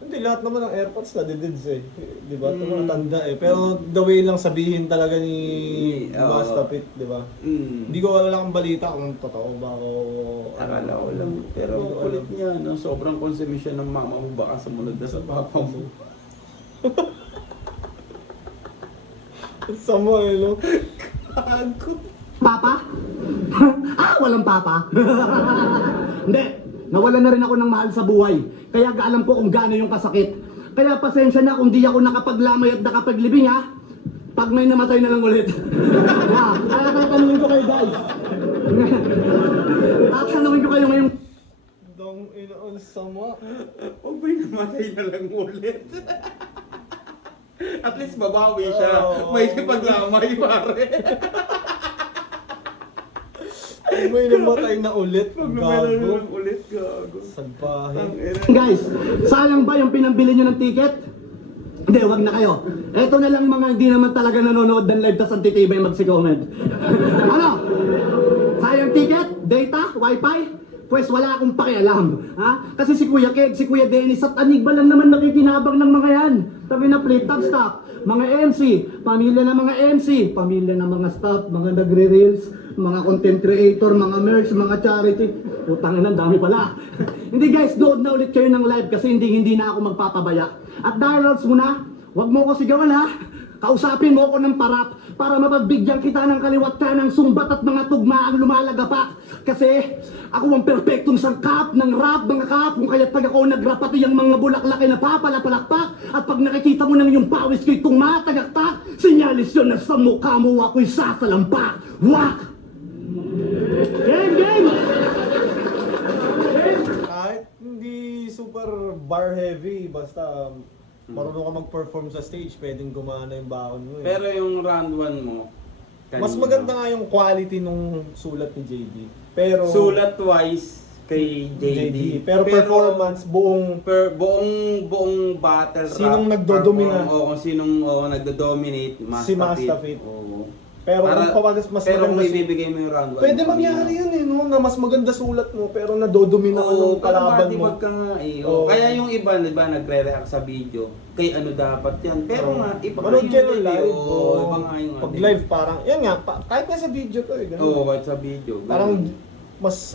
Hindi, lahat naman ng airpods na didids eh. Di ba? Ito mga tanda eh. Pero the way lang sabihin talaga ni Master Pit, di ba? Hindi ko wala lang balita kung totoo ba o... Akala ko lang. Pero kulit niya, no? Sobrang consumption ng mama mo, baka sumunod na sa papa mo. Sama eh, no? Kago. Papa? Walang papa. Hindi, nawalan na rin ako ng mahal sa buhay. Kaya alam ko kung gaano yung kasakit. Kaya pasensya na kung di ako nakapaglamay at nakapaglibing ha. Pag may namatay na lang ulit. Tatanungin ko kayo guys. Tatanungin ko kayo ngayon. Dong ina, ang sama. Huwag ba yung namatay na lang ulit? At least babawi siya. May paglamay pare. May namatay na ulit. Gago. Ulit, gago. Sagpahin. Guys, sayang ba yung pinambili nyo ng ticket? Hindi, wag na kayo. Eto na lang mga hindi naman talaga nanonood ng live tas antitibay magsi-comment. Ano? Sayang ticket? Data? Wi-Fi? Pues wala akong pakialam. Ha? Kasi si Kuya Ked, si Kuya Dennis at Enigma lang naman nakikinabang ng mga yan. Sabi na flip top stop. Mga MC, pamilya ng mga MC, pamilya ng mga staff, mga nagre-reels, mga content creator, mga merch, mga charity. Putang ina, dami pala. Hindi guys, nood na ulit kayo ng live kasi hindi na ako magpapabaya. At dahil muna, wag mo ko sigawan ha. Kausapin mo ako ng parap para mapagbigyan kita ng kaliwat ka ng sumbat at mga tugma ang lumalagapak. Kasi ako ang perpektong sangkap ng rap, mga kap. Kung kaya't pag ako nag-rap, pati yung mga bulaklak ay napapalapalakpak. At pag nakikita mo ng iyong pawis ko'y tumatagaktak, sinyalis yun na sa mukha mo ako'y sasalampak. Wak! Game, game! Kahit hindi super bar heavy, basta marunong ka mag-perform sa stage, pwedeng gumana yung baon mo eh. Pero yung round 1 mo, Mas kanina, maganda nga yung quality nung sulat ni JD. Pero sulat-wise kay JD. Pero performance, buong buong battle rap. Sinong nagdodomina? Oo, kung sinong nagdo-dominate, Si Master Fit. Oo. pero kung mas pero maganda kung ibibigay mo yung round 1. pwede mangyari yun eh, no? Na mas maganda sulat mo, pero nadodomina ka ng kalaban mo. Wag ka nga eh. Oo. Kaya yung iba, di ba, nagre-react sa video, kay ano dapat yan. Pero nga, iba nga Manood kayo yung live. Oo, iba nga yung Pag live parang, yan nga, kahit nga sa video to eh. ganun. Oo, kahit sa video. ganun. Parang mas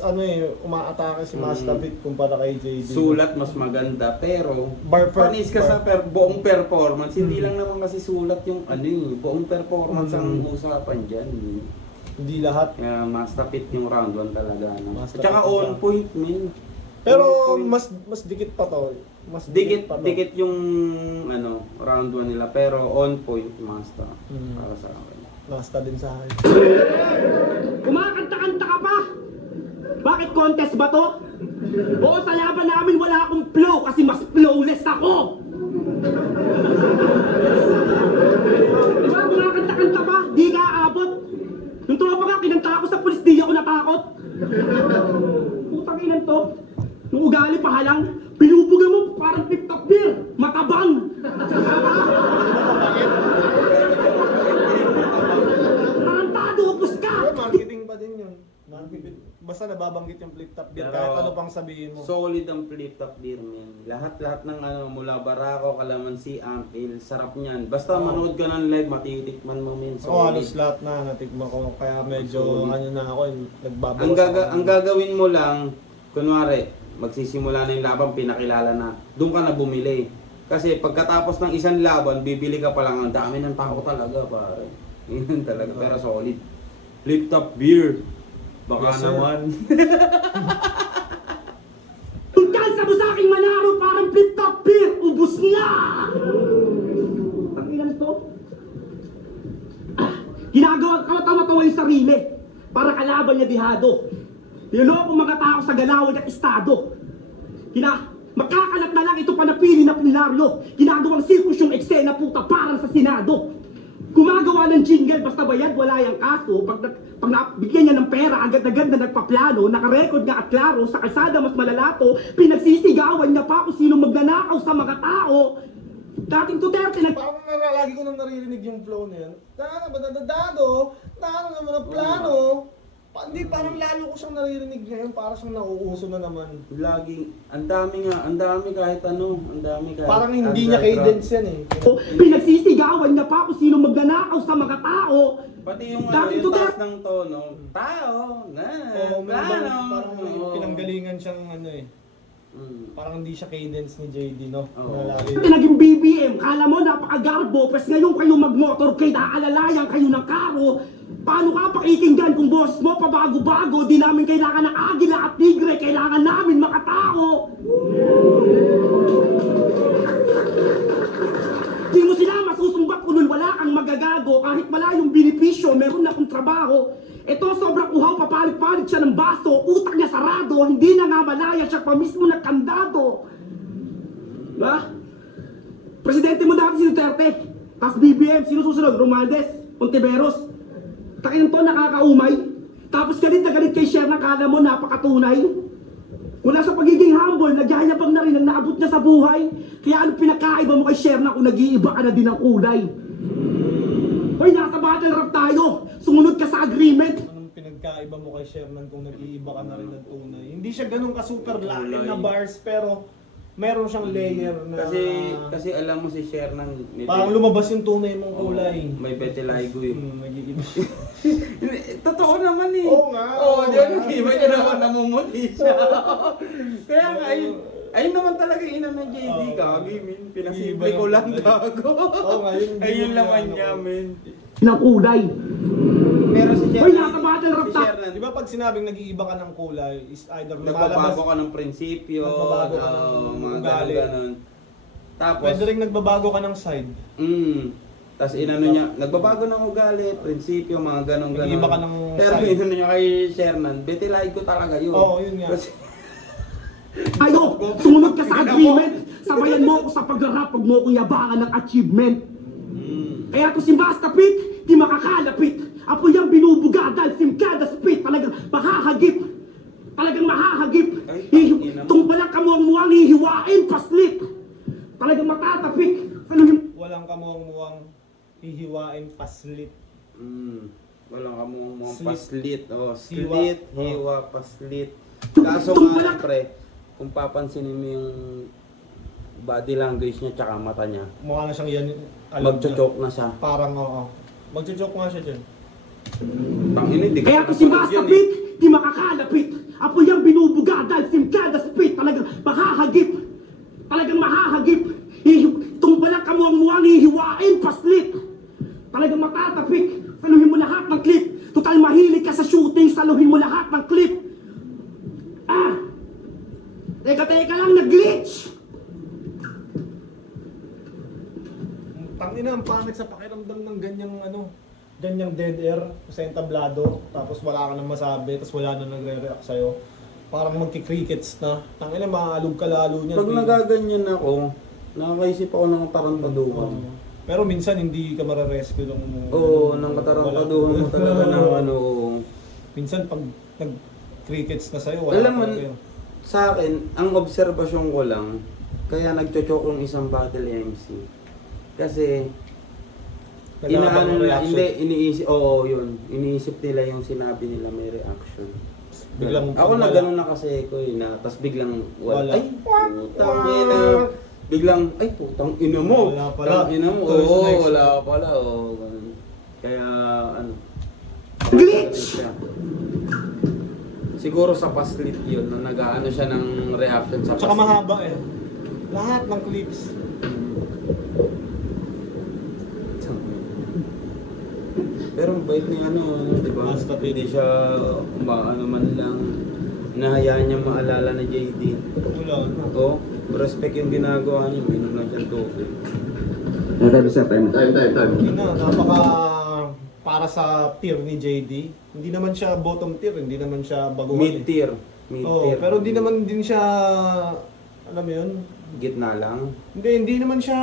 umaatake si Master Fit kumpara kay JD. Sulat mas maganda, pero panis ka sa buong performance. Hindi lang naman kasi sulat yung buong performance ang usapan dyan. Hindi lahat. Kaya Master Fit yung round 1 talaga. No? At Master saka Fit on siya. point, min. Pero On point. mas dikit pa to. Mas Dikit yung round 1 nila, pero on point Master para sa akin. Nasta din sa akin. Kumakanta-kanta ka pa? Bakit contest ba to? Oo, sa laban namin wala akong flow kasi mas flowless ako! Diba, kumakanta-kanta pa? Di ka aabot. Yung tropa nga, kinanta ako sa pulis, di ako natakot. Putang inan to. Nung ugali pa halang, pinupuga mo parang tip-top beer. Matabang! Tarantado, upos ka! Pero marketing pa din yun. Marketing. Basta nababanggit yung flip top beer, Pero kahit ano pang sabihin mo. Solid ang flip top beer, man. Lahat ng mula Barako, Calamansi, Ampil, sarap niyan. Basta manood ka ng live, matitikman mo, man. Halos Solid. lahat na natikman ko. Kaya medyo Solid. na ako, nagbabawas Ang gagawin mo lang, kunwari, magsisimula na yung laban, pinakilala na. Doon ka na bumili. Kasi pagkatapos ng isang laban, bibili ka pa lang. Ang dami ng tao talaga, pare. Yun talaga, pero solid. Flip top beer. Baka Yes, sir. naman. Yung kansa mo sa aking manaro parang flip-top beer, ubus na! Takinan to? Ginagawa ka tawa-tawa yung sarili para kalaban niya dihado. Niloko mga tao sa galawan at estado. Makakalat na lang ito panapili na plenaryo. Ginagawang sirkus yung eksena puta parang sa Senado. Gumagawa ng jingle basta bayad wala yung kaso. Pag nabigyan niya ng pera, agad-agad na nagpaplano, nakarecord nga at klaro, sa kalsada mas malalato, pinagsisigawan niya pa kung sino magnanakaw sa mga tao. Dating Duterte Parang lagi ko nang naririnig yung flow na yun. Dano ba dadado? Dano naman ang plano? Hindi, parang lalo ko siyang naririnig ngayon, parang siyang nauuso na naman. Lagi, ang dami kahit ano, ang dami kahit... Parang hindi niya cadence yan eh. pinagsisigawan niya pa kung sino magnanakaw sa mga tao. Pati yung Dating yung Duterte- taas ng tono, tao, Oo, plano. parang may Oo. pinanggalingan siyang Mm. parang hindi siya cadence ni JD, no? Oo. Na lagi. Naging BBM, kala mo napakagarbo, pres ngayon kayo magmotorcade, aalalayan kayo ng karo. Paano ka pakikinggan kung boss mo pabago-bago, di namin kailangan ng agila at tigre, kailangan namin makatao. Di mo sila masusumbat kung wala kang magagago, kahit wala yung benepisyo, meron na akong trabaho. Ito sobrang uhaw, papalit-palit siya ng baso, utak niya sarado, hindi na nga malaya siya pa mismo na kandado. Diba? Presidente mo dati si Duterte, tapos BBM, sino susunod? Romualdez, Ontiveros. Takin to, nakakaumay. Tapos galit na galit kay Sher na kala mo, napakatunay. Wala sa pagiging humble, nagyayabang na rin ang naabot niya sa buhay. Kaya ano pinakaiba mo kay Sher na kung nag-iiba ka na din ng kulay? Hoy, nasa battle rap tayo. Sumunod ka sa agreement. Anong pinagkaiba mo kay Sherman kung nag-iiba ka na rin ng tunay? Hindi siya ganun ka-super lalim na bars, pero meron siyang layer na... Kasi alam mo si Shernan, parang lumabas yung tunay mong kulay. may peteligo eh. Nag-iiba. Totoo naman eh. Oo nga. Oo, di ba nag-iba niya naman namumuti siya. Kaya nga, Ayun naman talaga yung ina ng JD Oo. kagi, min. Pinasimple Iba ko yung- lang gago. Oo nga, yun- Ayun yung yun laman yung niya, ano. min. ng kulay. Pero si Hoy, Shernan, nakabattle rap si ta- Shernan, Di ba pag sinabing nag-iiba ka ng kulay, is either nagbabago ka ng prinsipyo, Nagbabago ka ng mga ugali. ganon. Tapos, Pwede rin nagbabago ka ng side. Tapos inano niya, nagbabago ng ugali, prinsipyo, mga ganon-ganon. Nag-iiba ka ng Pero side. inano niya kay Shernan, betilaid ko talaga yun. Oo, yun nga. Kasi, Ayo, sumunod ka sa agreement. Sabayan mo ako sa pagrarap, pag mo ko yabangan ng achievement. Kaya to si Master Pete, di makakalapit. Apo yung binubuga dahil simkada spit. Talagang mahahagip. Talagang mahahagip. Ay, ina mo. Tungpalang kamuang-muang hihiwain, paslit. Talagang matatapik. Walang kamuang-muang hihiwain paslit. walang kamumong Slit. paslit. Oh, Hiwa. slit, Oh. hiwa, paslit. Kaso nga, pre, kung papansinin mo yung body language niya tsaka mata niya, Mukha na siyang yan. magchochoke na siya. Parang oo. Magchochoke nga siya dyan. Tangina, di ko Kaya to si Master napanood yun, Pete, di makakalapit. Apo yung binubuga dahil simkada spit. Talagang mahahagip. Talagang mahahagip. Tungpalang kamuang-muang hihiwain, paslit. Talagang matatapik. Saluhin mo lahat ng clip. Total mahilig ka sa shooting, saluhin mo lahat ng clip. Teka lang, nag-glitch. Tangina, ang pangit sa pakiramdam ng ganyang dead air sa entablado, tapos wala ka nang masabi, tapos wala na nagre-react sa'yo. Parang magki-crickets na. Tangina, maalog ka lalo niyan. Pag nagaganyan ako, nakakaisip ako ng tarantaduhan. Pero minsan hindi ka mare-rescue ng Oo, ng katarantaduhan mo talaga ng ano. Minsan pag nag-crickets na sa'yo, wala Alam mo, talaga yun. sa akin, ang obserbasyon ko lang, kaya nagchochoke yung isang battle MC. Kasi, Nagkakaroon ng reaction. hindi, iniisip, oo yun, iniisip nila yung sinabi nila may reaction. Biglang Ako na wala. gano'n na kasi ko na, tapos biglang Wala. Ay, putang ina. Biglang, ay putang ina mo. Wala pala. Putang ina mo. First Oo, next. wala pala. Oo, ganun. Kaya, ano. Glitch! siya. Siguro sa paslit yun, na nag-ano siya ng reaction sa Tsaka paslit. mahaba eh. Lahat ng clips. Pero ang bait ni ano, di ba? Basta Hindi siya ano man lang. Hinahayaan niya maalala na JD. Wala na. Oo, respect yung ginagawa niya. Minom lang siyang tubig. Time. Hindi na, napaka para sa tier ni JD. Hindi naman siya bottom tier, hindi naman siya baguhan. Mid-tier. Oo, Mid-tier. pero hindi naman din siya, alam mo yun, Gitna lang. hindi naman siya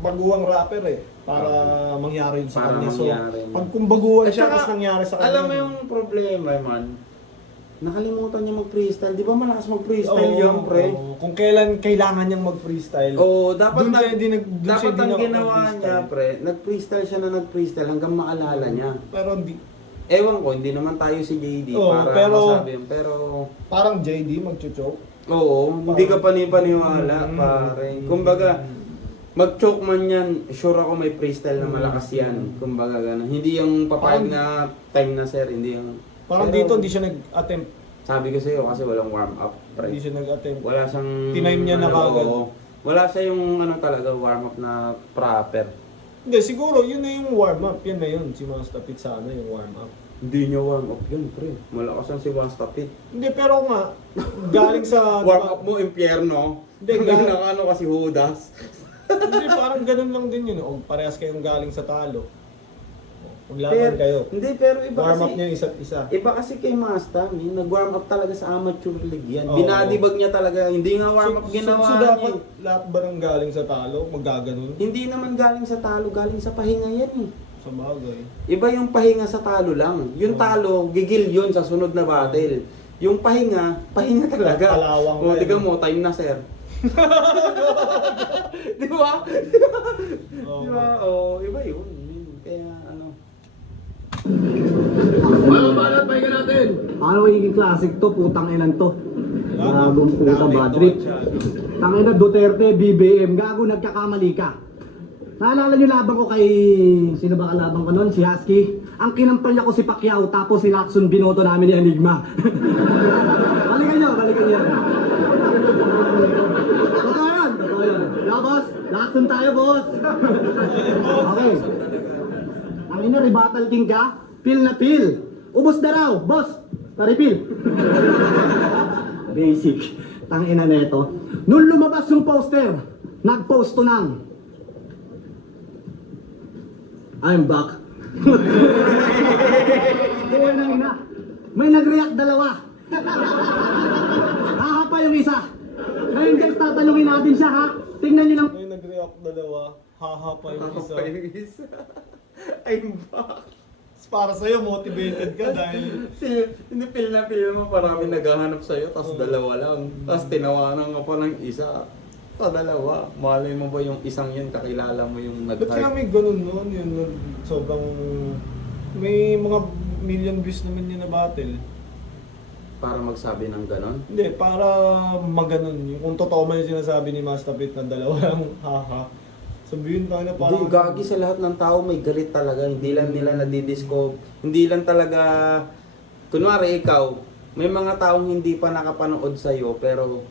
baguhang rapper eh. Para mangyari yun sa Para kanya. So, mangyari. pag kung baguhan At siya, saka, tapos nangyari sa kanya. Alam mo yung problema man, nakalimutan niya mag-freestyle. Di ba malakas mag-freestyle Oo, yan, pre? oo. Kung kailan kailangan niyang mag-freestyle. Oo, dapat Dun siya hindi nag- dun siya dapat hindi ang ginawa nakapag-freestyle. niya, pre, nag-freestyle siya na nag-freestyle hanggang maalala niya. Pero hindi, Ewan ko, hindi naman tayo si JD Oo, para pero- masabi yun. Pero, parang JD mag-choke. oo, hindi ka panipaniwala, Mm. pare. Kumbaga, mag-choke man yan, sure ako may freestyle na malakas yan. Kumbaga, gano'n. Hindi yung papayag na time na, sir, hindi yung... Parang Pero, dito hindi siya nag-attempt. Sabi ko sa'yo, kasi walang warm-up, pre. Hindi siya nag-attempt. Wala siyang... Tinime niya na kagad. oo. Wala siya yung ano talaga, warm-up na proper. Hindi, siguro yun na yung warm-up. Yan na yun. Si Master Pete sana yung warm-up. Hindi niya warm-up yun, pre. Malakas yan si One Stop It. Hindi, pero nga, galing sa... Warm-up mo, impyerno. Hindi, Hanggang nakano kasi Judas. Hindi, parang ganun lang din yun. O, parehas kayong galing sa talo. Maglaban kayo. Hindi, pero iba Warm kasi... up niya yung isa't isa. Iba kasi kay Master, nag-warm up talaga sa amateur league yan. Oo. Binadibag niya talaga, hindi nga warm up ginawa so niya. dapat lahat ba ng galing sa talo, magaganon? Hindi naman galing sa talo, galing sa pahinga yan eh. Sa bagay. Iba yung pahinga sa talo lang. Yung talo, gigil yun sa sunod na battle. Yung pahinga, pahinga talaga. Palawang O, na tiga yan. mo, time na sir. Di ba? Oo. Di ba? O, iba yun. Kaya ano. Mga balat, pahinga natin. Ano magiging classic to? Putang ilan to. Gagong puta, Dami bad to, trip. siya. Tangina Duterte, BBM. Gago, nagkakamali ka. Naalala niyo laban ko kay... Sino ba kalaban ko nun? Si Husky. Ang kinampal niya ko si Pacquiao, tapos si Lacson binoto namin ni Enigma. Balikan niyo. Totoo yan. Yeah, boss. Lason tayo, boss. Okay. Ang ina, rebuttal king ka? Pil na pil. Ubos na raw, boss. Paripil. Basic. Tang ina neto. Nung lumabas yung poster, nag-post to ng I'm back. Buwan ng ina. May nag-react dalawa. Haha pa yung isa. Ngayon guys, tatanungin natin siya ha. Tingnan nyo ng... May nag-react dalawa, haha pa yung isa. Pa yung isa. I'm back. Para sa'yo, motivated ka dahil Hindi feel na feel mo parami naghahanap sa'yo, tapos dalawa lang. Tapos tinawanan ka pa ng isa. Dalawa. Malay mo ba yung isang yun, kakilala mo yung ba't kaya nag-hype? may ganun nun? Yun, sobrang... May mga million views naman yun na battle. Para magsabi ng ganon? Hindi, para maganon. Kung totoo man yung sinasabi ni Master Pit na dalawa lang, haha. Sabihin tayo na parang... Hindi, gagi sa lahat ng tao may galit talaga. Hindi lang nila nadidiscover. Hindi lang talaga... Kunwari ikaw, may mga taong hindi pa nakapanood sa'yo, pero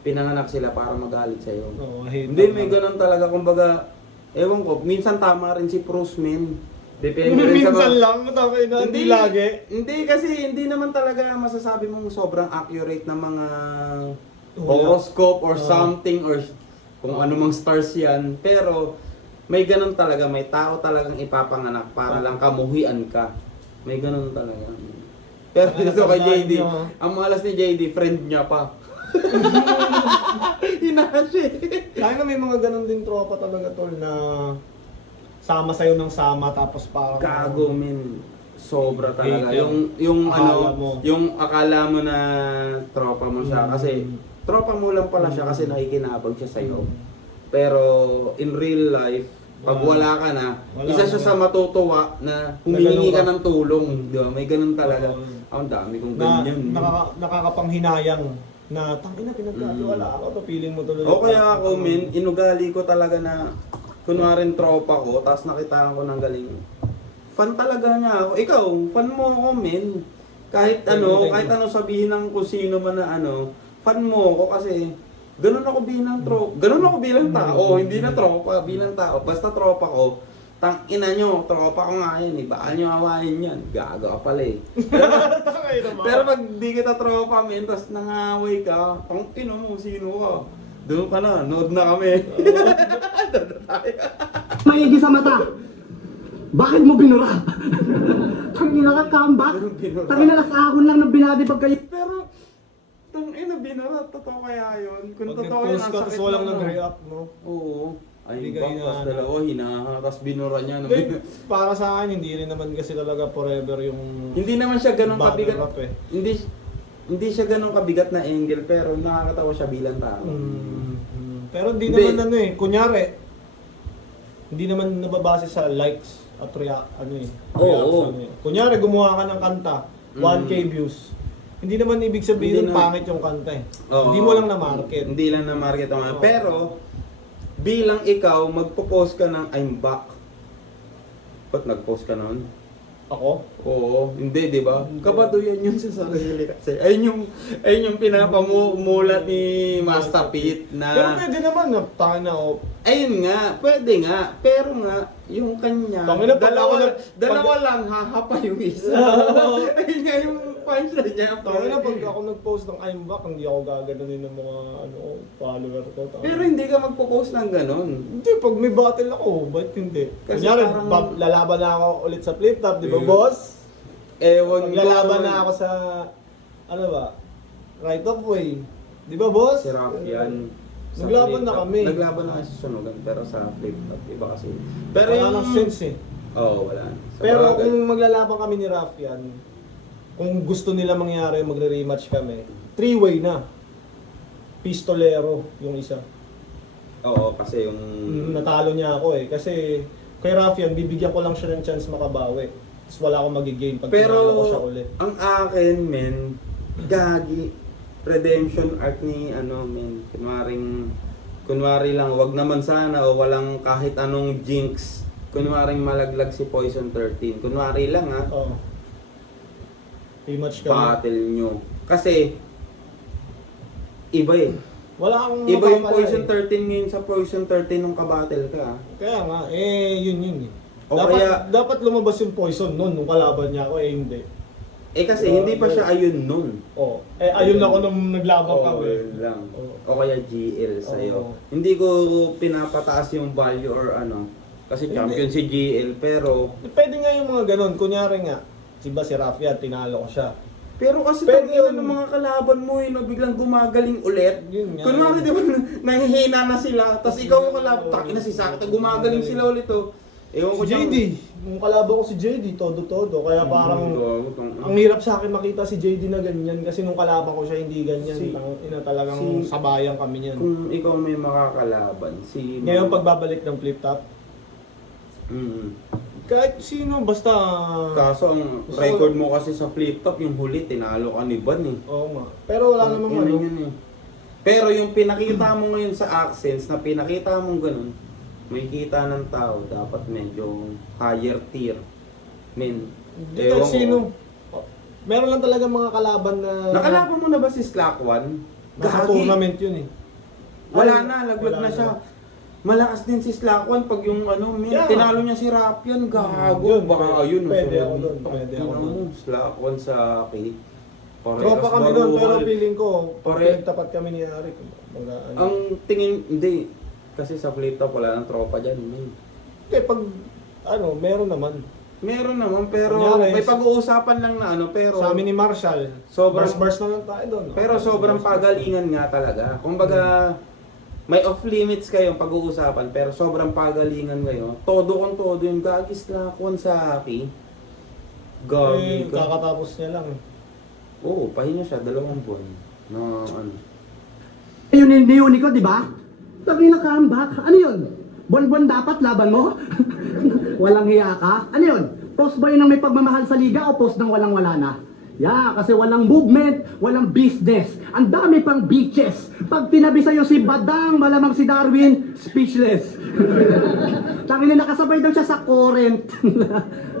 pinanganak sila para magalit sa'yo. Oo, hate Hindi, lang. may ganun talaga. Kumbaga, ewan ko, minsan tama rin si Bruce, men. Depende rin sa... Minsan lang, matama na, hindi lagi. Hindi kasi, hindi naman talaga masasabi mong sobrang accurate na mga Wala. horoscope or Oo. something or kung anumang stars yan. Pero, may ganun talaga. May tao talagang ipapanganak para lang kamuhian ka. May ganun talaga. Pero dito kay JD, ang malas ni JD, friend niya pa. Hinashi. Kaya na may mga ganun din tropa talaga tol na sama sa'yo ng sama tapos parang... Gago, min. Sobra talaga. Hate Yung Akala ano, mo. yung akala mo na tropa mo siya. Mm. Kasi, tropa mo lang pala siya kasi nakikinabang siya sa'yo. Pero, in real life, pag wala ka na, Wala isa ka siya na. sa matutuwa na humihingi ka ng tulong. Mm. Di ba? May ganun talaga. Oo. Ang dami kong na, ganyan. nakakapanghinayang na tangina pinagkatiwala ako to, feeling mo tuloy. O kaya ako, min, inugali ko talaga na kunwaring tropa ko, tapos nakitaan ko ng galing. Fan talaga niya ako. Ikaw, fan mo ako, min. Kahit Thank you, ano, thank kahit you. ano sabihin ng kung sino man na ano, fan mo ako kasi ganun ako bilang tropa. Ganun ako bilang tao, hindi na tropa, bilang tao. Basta tropa ko, tang ina nyo, tropa ko nga yan eh. Baka nyo awayin yan. Gago ka pala eh. Pero pag di kita tropa, men, tapos nangaway ka, pang ino mo, sino ka? Doon ka na, nood na kami. Doon na tayo. Maigi sa mata. Bakit mo binura? Tangina ka, comeback. Binura. Tangina na sa ahon lang ng binadibag kayo. Pero, tang ina, binara, totoo kaya yun? Kung Pag totoo yun, nag-post ang ka sakit tapos walang na, no? nag-react, no? Oo. Ay, Hindi ka bak, tapos hinahanap. dalawa, hinaha, tapos binura niya. No? Hindi, para sa akin, hindi rin naman kasi talaga forever yung Hindi naman siya ganun battle kabigat. rap eh. Hindi siya ganun kabigat na angle, pero nakakatawa siya bilang tao. Pero hindi Hindi. naman ano eh, kunyari, hindi naman nababase sa likes at reaction eh. Kunyari, gumawa ka ng kanta, 1K views. Hindi naman ibig sabihin Hindi na- pangit yung kanta eh. Oo. Hindi mo lang na-market. Hindi lang na-market ang Oo. Pero, bilang ikaw, magpo-post ka ng I'm back. Ba't nag-post ka nun? Ako? Oo, hindi, di ba? Kabaduyan yun sa sarili kasi. Ayun yung pinapamumulat ni Master Pete Pero na... pwede naman na tayo na oh, Ayun nga, pwede nga. Pero nga, yung kanya, Tangina, pag dalawa, ako nag- dalawa lang, hahapa yung isa. Ayun nga yung punchline niya. tayo na pag ako nag-post ng I'm back, hindi ako gaganunin ng mga ano, follower ko. Pero hindi ka magpo-post ng ganun. Hindi, pag may battle ako, ba't hindi? Kasi Kunyari, parang- lalaban na ako ulit sa flip top, di ba Yeah. boss? Ewan ko. Maglalaban na ako sa, ano ba, right of way. Di ba boss? Si Rafian. Sa Naglaban flip na top. kami. Naglaban na kasi sa sunugan, pero sa flip top, iba kasi. Pero Wala yung... nang sense eh. Oo, wala. Sa Pero bagay. kung maglalaban kami ni Rafian, kung gusto nila mangyari, magre-rematch kami, 3-way na. Pistolero yung isa. Oo, kasi yung... Natalo niya ako eh. Kasi kay Rafian, bibigyan ko lang siya ng chance makabawi. Tapos wala akong magigain pag Pero, tinalo ko siya ulit. ang akin, men, gagi, redemption arc ni, ano, men, kunwari lang, wag naman sana, o walang kahit anong jinx, kunwaring malaglag si Poison 13, kunwari lang ha, Oo. Rematch kami. battle nyo. Kasi, iba eh. Wala akong Iba yung mapapala Poison eh. 13 ngayon sa Poison 13 nung kabattle ka. Kaya nga, yun eh. O Dapat, kaya- dapat lumabas yung Poison nun, nung kalaban niya ako, hindi. Kasi hindi pa siya ayun nun. Ayun ako nung naglaban ka yun lang. Oo. O kaya GL sa'yo. Oo. Hindi ko pinapataas yung value or ano. Kasi Hindi. champion si GL, pero... Pwede nga yung mga ganun. Kunyari nga, si Raffia, tinalo ko siya. Pero kasi Pero tangina yun- ng mga kalaban mo no, biglang gumagaling ulit. Yun nga. Kunwari di ba, nangihina na sila, tapos ikaw yung kalaban, takina si Sakit, gumagaling sila ulit oh. Ewan ko Si JD, yung kalaban ko si JD, todo-todo. Kaya parang, ang hirap sa akin makita si JD na ganyan. Kasi nung kalaban ko siya, hindi ganyan. Talagang sabayan kami niyan. Kung ikaw may makakalaban, si... Ngayon, pagbabalik ng flip top, kahit sino, basta... Kaso ang record mo kasi sa flip top, yung huli, tinalo ka ni Van eh. Oo nga. Pero wala namang Yun ano. yun eh. Pero yung pinakita mo ngayon sa accents, na pinakita mong ganun, may kita ng tao, dapat medyo higher tier. Men, Hindi kahit sino. Meron lang talaga mga kalaban na... Nakalaban mo na ba si Slack One? Nasa tournament yun eh. Wala na, laglag Wala na siya. Malakas din si Slack One pag yung ano, Yeah. tinalo niya si Rapian, gago. Yun, Baka yun. pwede so, ako doon, pwede ako tingnan doon. mo, Slack One sa akin. Tropa kami doon, pero feeling ko, Pare- tapat kami ni Eric. Ang tingin, hindi. Kasi sa flip top, wala nang tropa dyan. Hindi, pag, meron naman. Meron naman, pero Kunyari, may pag-uusapan lang na ano, pero... Sa amin ni Marshall, Sobrang- bars na lang tayo doon. Pero sobrang pagalingan nga talaga. Kumbaga, may off-limits kayong pag-uusapan, pero sobrang pagalingan kayo. Todo kung todo yung gagis na kung sa akin. Gagi ka. Kakatapos niya lang. Oo, pahinga siya, 2 buwan. Na ano. Yun yung niyuni ko, di ba? Sabi na comeback. Ano yun? Buwan-buwan dapat laban mo? Walang hiya ka? Ano yun? Post ba yun ng may pagmamahal sa liga o post ng walang-wala na? Yeah, kasi walang movement, walang business. Ang dami pang beaches. Pag tinabi sa'yo si Badang, malamang si Darwin, speechless. Tangin na nakasabay daw siya sa current.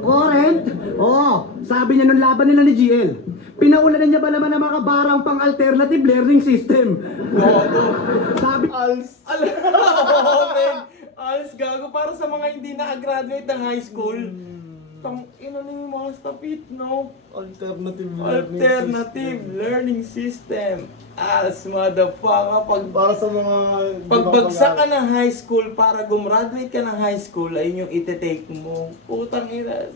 Current? Oo, sabi niya nung laban nila ni GL. Pinaulanan niya ba naman ng mga barang pang alternative learning system? Sabi, Als! Alas gago para sa mga hindi na-graduate ng high school. Tang ina ni mga stapit, no? Alternative learning system. As motherfucker, Para sa mga... pagbagsak ka ng high school para gumraduate ka ng high school ay yung ite-take mo. Putang ina.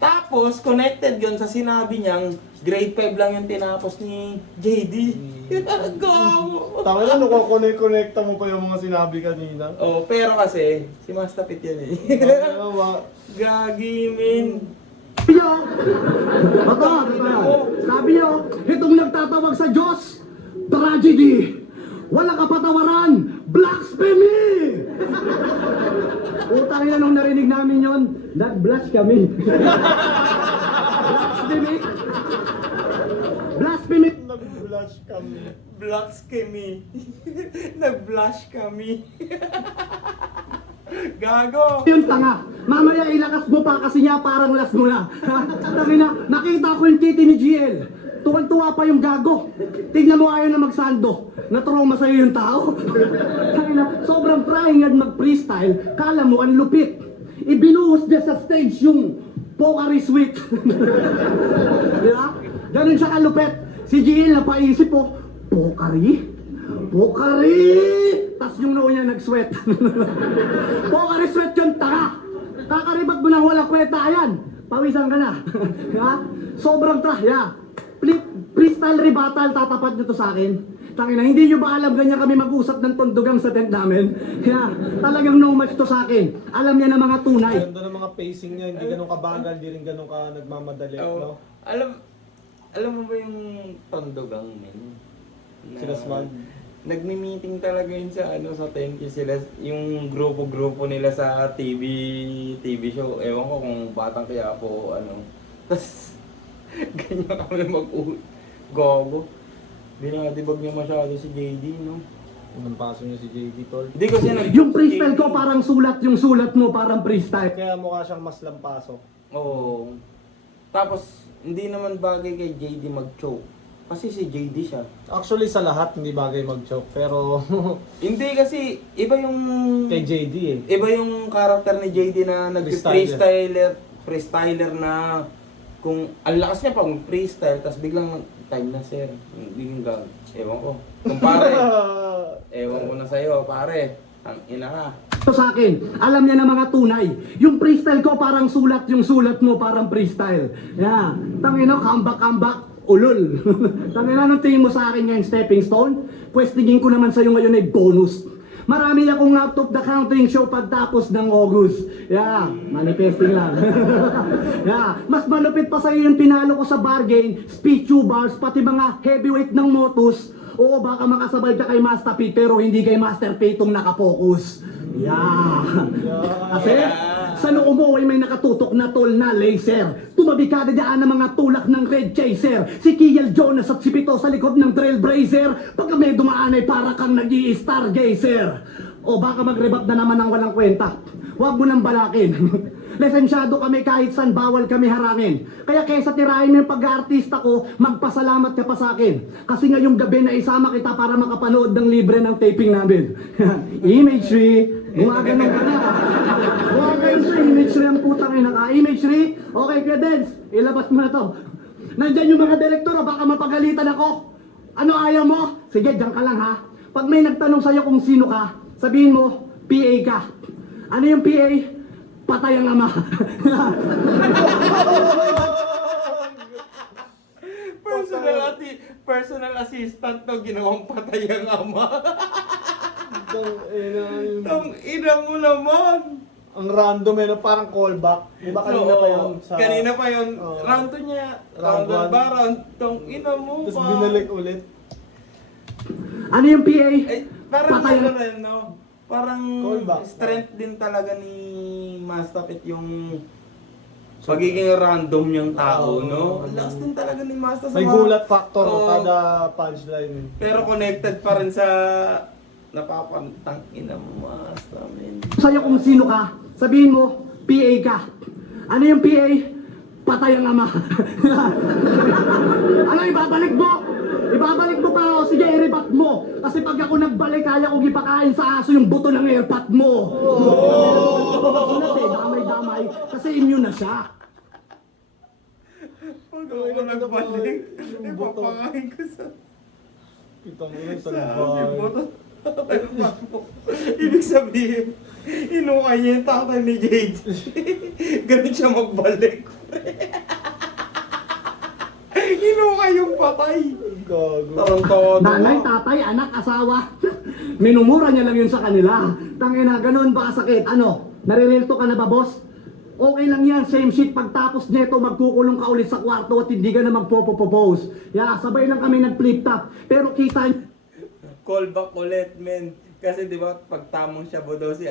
Tapos connected yun sa sinabi niyang grade 5 lang yung tinapos ni JD. Gago. Tama na, connecta mo pa yung mga sinabi kanina. Oh, pero kasi si Mastapit yan eh. Gagi, min. Sabi niyo, itong nagtatawag sa Diyos, tragedy, walang kapatawaran, blasphemy! Utang na nung narinig namin yon, nag-blush kami. Blasphemy? Blasphemy? Nag-blush kami. Blocks kami. Nag-blush kami. Gago. Yung tanga, mamaya ilakas mo pa kasi niya parang last mo na. Sabi na, nakita ko yung titi ni GL. Tuwan-tuwa pa yung gago. Tignan mo ayaw na magsando. Natrauma sa'yo yung tao. Sabi na, sobrang trying at mag-freestyle. Kala mo ang lupit. Ibinuhos niya sa stage yung Pocari Sweet. Di ba? Ganun siya kalupit. Si GL napaisip po, Pocari? Pocari! Tas yung noo niya nag-sweat. Pocari sweat yung tanga! Kakaribat mo nang walang kweta, ayan! Pawisan ka na. Ha? Sobrang trahya. Freestyle rebuttal, tatapat nyo to sa akin. Tangina, hindi nyo ba alam ganyan kami mag-usap ng tundugang sa tent namin? Kaya talagang no match to sa akin. Alam niya na mga tunay. Ganda ng mga pacing niya, hindi ganun kabagal, hindi rin ganun ka nagmamadali, no? Alam mo ba yung tondogang men? Sila Smag. Nagmi-meeting talaga yun sa sa thank you sila, yung grupo nila sa TV show. Ewan ko kung Batang Quiapo tas ganyan kami gogo. Dinadibag niya masyado si JD, no? Unang paso niya si JD, tol. Hindi kasi Yung freestyle ko parang sulat, yung sulat mo parang freestyle. Kaya mukha siyang mas lampaso. Oo. Tapos hindi naman bagay kay JD mag-choke. Kasi si JD siya. Actually sa lahat hindi bagay mag-choke pero Hindi kasi, iba yung... kay JD eh. Iba yung karakter ni JD na freestyler na kung ang lakas niya pag freestyle tapos biglang time na sir. Hindi yung gag. Ewan ko. Kung pare, ewan ko na sa'yo, pare. Ang ina ka. Ito sa akin, alam niya na mga tunay. Yung freestyle ko parang sulat, yung sulat mo parang freestyle. Yeah. Tangino, comeback, ulol. Tangina, anong tingin mo sa akin ngayon, stepping stone? Pwes tingin ko naman sa'yo ngayon ay bonus. Marami akong out of the counting show pagtapos ng August. Yeah, manifesting lang. Yeah, mas malupit pa sa'yo yung pinalo ko sa bargain, speed tubers, pati mga heavyweight ng motos. Oo, baka makasabay ka kay Master P, pero hindi kay Master P itong nakapokus. Yeah. Kasi, sa noo mo ay may nakatutok na tol na laser. Tumabi ka dadaan ng mga tulak ng Red Chaser. Si Kiel Jonas at si Pito sa likod ng Trailblazer. Pagka may dumaan ay para kang nag-i-stargazer. O baka mag-rebap na naman ng walang kwenta. Huwag mo nang balakin. Lisensyado kami kahit saan, bawal kami harangin. Kaya kaysa tirahin mo yung pag-aartista ko, magpasalamat ka pa sa akin. Kasi ngayong gabi na isama kita para makapanood ng libre ng taping namin. Imagery, gumaganon ka na. Gumaganon sa imagery ang putang ina ka. Imagery, okay Kuya Dens, ilabas mo na to. Nandyan yung mga direktor, baka mapagalitan ako. Ano ayaw mo? Sige, dyan ka lang ha. Pag may nagtanong sa'yo kung sino ka, sabihin mo, PA ka. Ano yung PA? Patay ang ama. Personal assistant to, ginawang patay ang ama. Tang ina mo naman. Ang random eh, no? Parang callback. Di ba kanina pa yun? Kanina pa yun. Oo. Round 2 niya. Round Round 1 one. ba? Round tong ina mo Tapos pa. binalik ulit. Ano yung PA? Eh, parang Patay ano ang- rin, no? Parang Callback. strength din talaga ni Mastapit yung pagiging random yung tao, Oo. no? Ang lakas din talaga ni Master sa May mga- gulat factor Oo. kada punchline. Pero connected pa rin sa napapantang ina mo, Master, men. Sa'yo kung sino ka, sabihin mo, PA ka. Ano yung PA? Patay ang ama. Ano, ibabalik mo? Ibabalik mo pa ako. Sige, i-rebat mo. Kasi pag ako nagbalik, kaya kong ipakain sa aso yung buto ng airpot mo. Sunod eh, damay-damay. Kasi immune na siya. Pag ako nagbalik, ipapakain ko sa Pitong ulit sa sabi labay. mo to. Ibig sabihin, inukay niya yung tatay ni Jade. Ganun siya magbalik. Inukay yung patay. Gago. Tarantado. Nanay, tatay, anak, asawa. Minumura niya lang yun sa kanila. Tangina, ganun ba kasakit? Ano? Narirelto ka na ba, boss? Okay lang yan, same shit. Pagtapos neto, magkukulong ka ulit sa kwarto at hindi ka na magpo-propose. Yeah, sabay lang kami nag-flip top. Pero kita Callback ulit, men. Kasi di ba, pag tamang siya daw si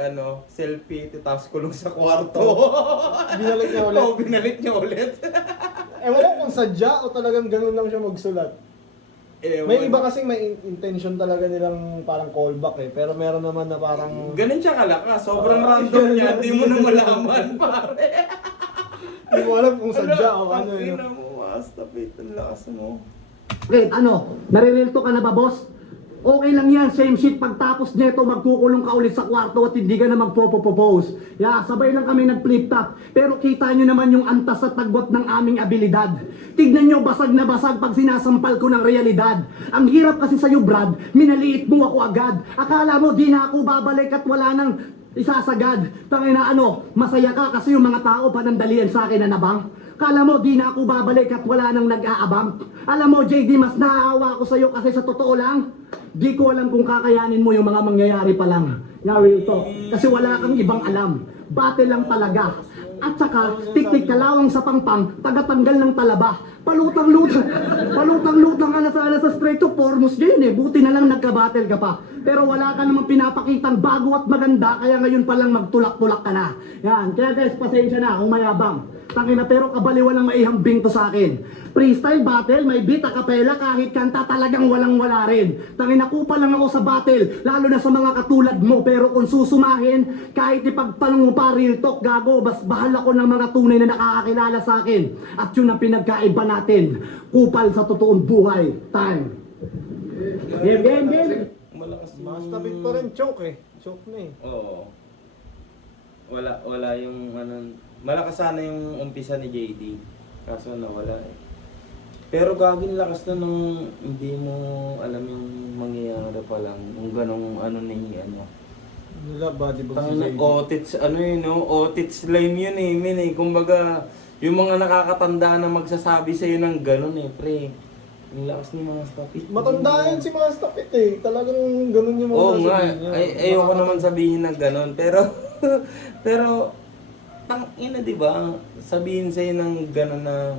selfie, tapos kulong sa kwarto. Binalik niya ulit. Oo, binalik niya ulit. Ewan ko kung sadya o talagang ganun lang siya magsulat. May iba kasing may intention talaga nilang parang callback eh. Pero meron naman na parang... Ganun siya kalakas. Sobrang random niya. Hindi mo na malaman, pare. Hindi mo alam kung sadya o ano Ang yun. ina mo, Astapit. Ang lakas mo. Wait, ano? Narirelto ka na ba, boss? Okay lang yan, same shit. Pagtapos neto, magkukulong ka ulit sa kwarto at hindi ka na magpo-propose. Yeah, sabay lang kami nag-flip top. Pero kita nyo naman yung antas at tagbot ng aming abilidad. Tignan nyo, basag na basag pag sinasampal ko ng realidad. Ang hirap kasi sa'yo, Brad, minaliit mo ako agad. Akala mo, di na ako babalik at wala nang isasagad. Tangina, masaya ka kasi yung mga tao panandalian sa akin na nabang. Kala mo, di na ako babalik at wala nang nag-aabang. Alam mo, JD, mas naaawa ako sa'yo kasi sa totoo lang, di ko alam kung kakayanin mo yung mga mangyayari pa lang. Yawil to. Kasi wala kang ibang alam. Bate lang talaga. At saka, tiktik kalawang sa pangpang, tagatanggal ng talaba. Palutang-lutang. Palutang-lutang ka na sa straight to formos din eh. Buti na lang nagka-battle ka pa. Pero wala ka namang pinapakitang bago at maganda, kaya ngayon palang magtulak-tulak ka na. Yan. Kaya guys, pasensya na kung mayabang. Tangina, pero kabaliwan ang maihambing to sa akin. Freestyle battle, may beat, a cappella, kahit kanta talagang walang-wala rin. Tangina, kupal lang ako sa battle, lalo na sa mga katulad mo. Pero kung susumahin, kahit ipagtanong mo pa real talk, gago, bas bahal ako ng mga tunay na nakakakilala sa akin. At yun ang pinagkaiba natin. Kupal sa totoong buhay. Time. Game. Malakas yung... Mastapit pa rin, choke eh. Choke na eh. Oo. Wala yung ano... Malakas sana yung umpisa ni JD. Kaso nawala eh. Pero gagawin lakas na nung hindi mo alam yung mangyayari pa lang. Yung ganong ano na yung ano. Nila, body box si Tangina, JD. otits, ano yun, no? Otits line yun eh, min eh. Kumbaga, yung mga nakakatanda na magsasabi sa'yo ng ganon eh, pre. Yung lakas ni mga stapit. Matanda yan si Mastapit eh. Talagang ganun yung mga Oo nga, sasabihin niya. ayoko naman sabihin ng ganon. Pero, tang ina, di ba? Sabihin sa'yo ng ganon na,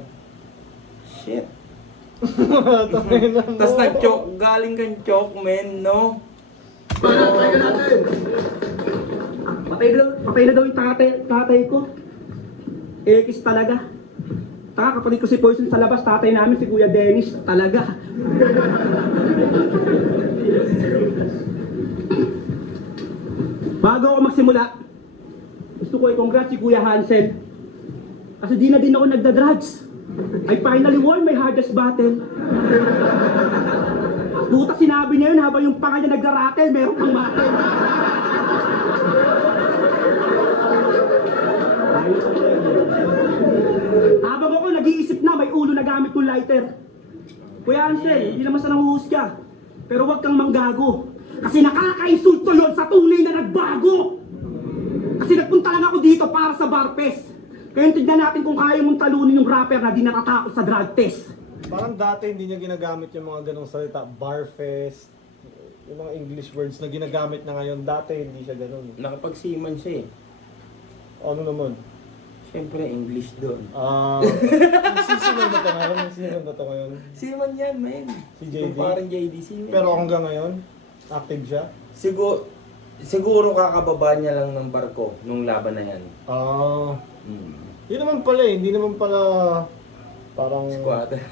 shit. Tapos nag-choke, galing kang choke, men, no? Patay na daw yung tatay ko. Ekis talaga. Taka, kapatid ko si Poison sa labas, tatay namin si Kuya Dennis. Talaga. Bago ako magsimula, gusto ko i-congrats si Kuya Hansel. Kasi di na din ako nagda-drugs. I finally won my hardest battle. Buta sinabi niya yun habang yung panga niya nagra-rattle, meron pang battle. Habang ako nag-iisip na, may ulo na gamit kong lighter. Kuya Ansel, hindi naman sa nanguhusga. Pero huwag kang manggago. Kasi nakaka-insulto yon sa tunay na nagbago. Kasi nagpunta lang ako dito para sa bar fest. Kaya tignan natin kung kaya mong talunin yung rapper na di natatakot sa drug test. Parang dati hindi niya ginagamit yung mga ganong salita. Barfest, yung mga English words na ginagamit na ngayon. Dati hindi siya ganon. Nakapagsiman siya eh. Ano naman? Siyempre, English doon. Sino ba ito ngayon? Sino ba ito ngayon? Siman yan, men. Si JD? Yung parang JD, siman. Pero hanggang ngayon, active siya? Siguro kakababa niya lang ng barko nung laban na yan. Yun naman pala eh. Hindi naman pala parang... Squatter.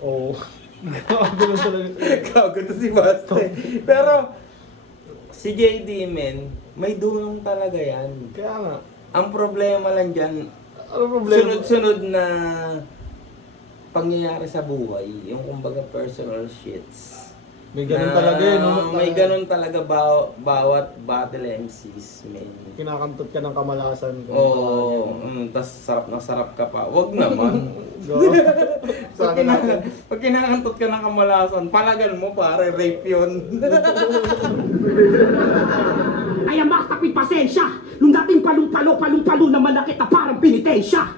Oo. Gago na talaga. Gago to si Basta eh. Pero, si JD, men, may dunong talaga yan. Kaya nga. Ang problema lang dyan, Ano problema? sunod-sunod na pangyayari sa buhay, yung kumbaga personal shits. May ganun talaga eh. No? May ganun talaga bawat battle MCs, men. Kinakantot ka ng kamalasan. Oo, tas sarap ka pa. Wag naman. Sa akin natin. Pag kinakantot ka ng kamalasan, palagan mo pare, rape yun. Ay, ang mastapit pasensya. Nung dating palong-palo na malaki na parang pinitensya.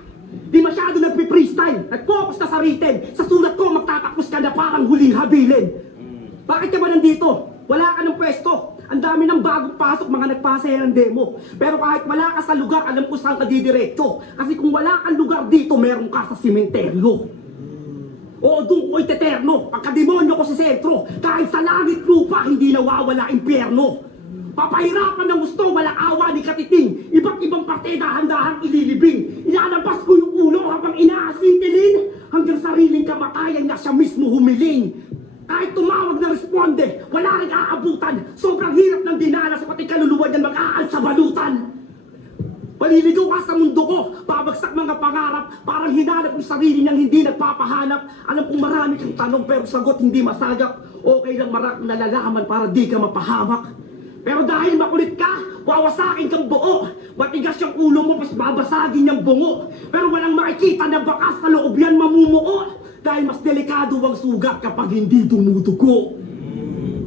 Di masyado nagpi-freestyle. Nag-focus ka sa written. Sa sulat ko, magtatakos ka na parang huling habilin. Bakit ka ba nandito? Wala ka ng pwesto. Ang dami ng bagong pasok, mga nagpasaya ng demo. Pero kahit wala ka sa lugar, alam ko saan ka didiretso. Kasi kung wala kang lugar dito, meron ka sa simenteryo. Oo, doon ko iteterno. Pagkademonyo ko sa sentro. Kahit sa langit lupa, hindi nawawala impyerno. Papahirapan ng gusto, walang awa ni katiting. Iba't ibang parte dahan-dahan ililibing. Ilalabas ko yung ulo habang inaasintilin. Hanggang sariling kamatayan na siya mismo humiling. Kahit tumawag na responde, wala rin aabutan. Sobrang hirap ng dinanas, pati kaluluwa niyan mag-aal sa balutan. Paliligaw ka sa mundo ko, babagsak mga pangarap, parang hinanap yung sarili niyang hindi nagpapahanap. Alam kong marami kang tanong pero sagot hindi masagap. Okay lang marak nalalaman para di ka mapahamak. Pero dahil makulit ka, wawasakin kang buo. Matigas yung ulo mo, mas babasagin yung bungo. Pero walang makikita na bakas sa loob yan mamumuo. Dahil mas delikado ang sugat kapag hindi dumudugo.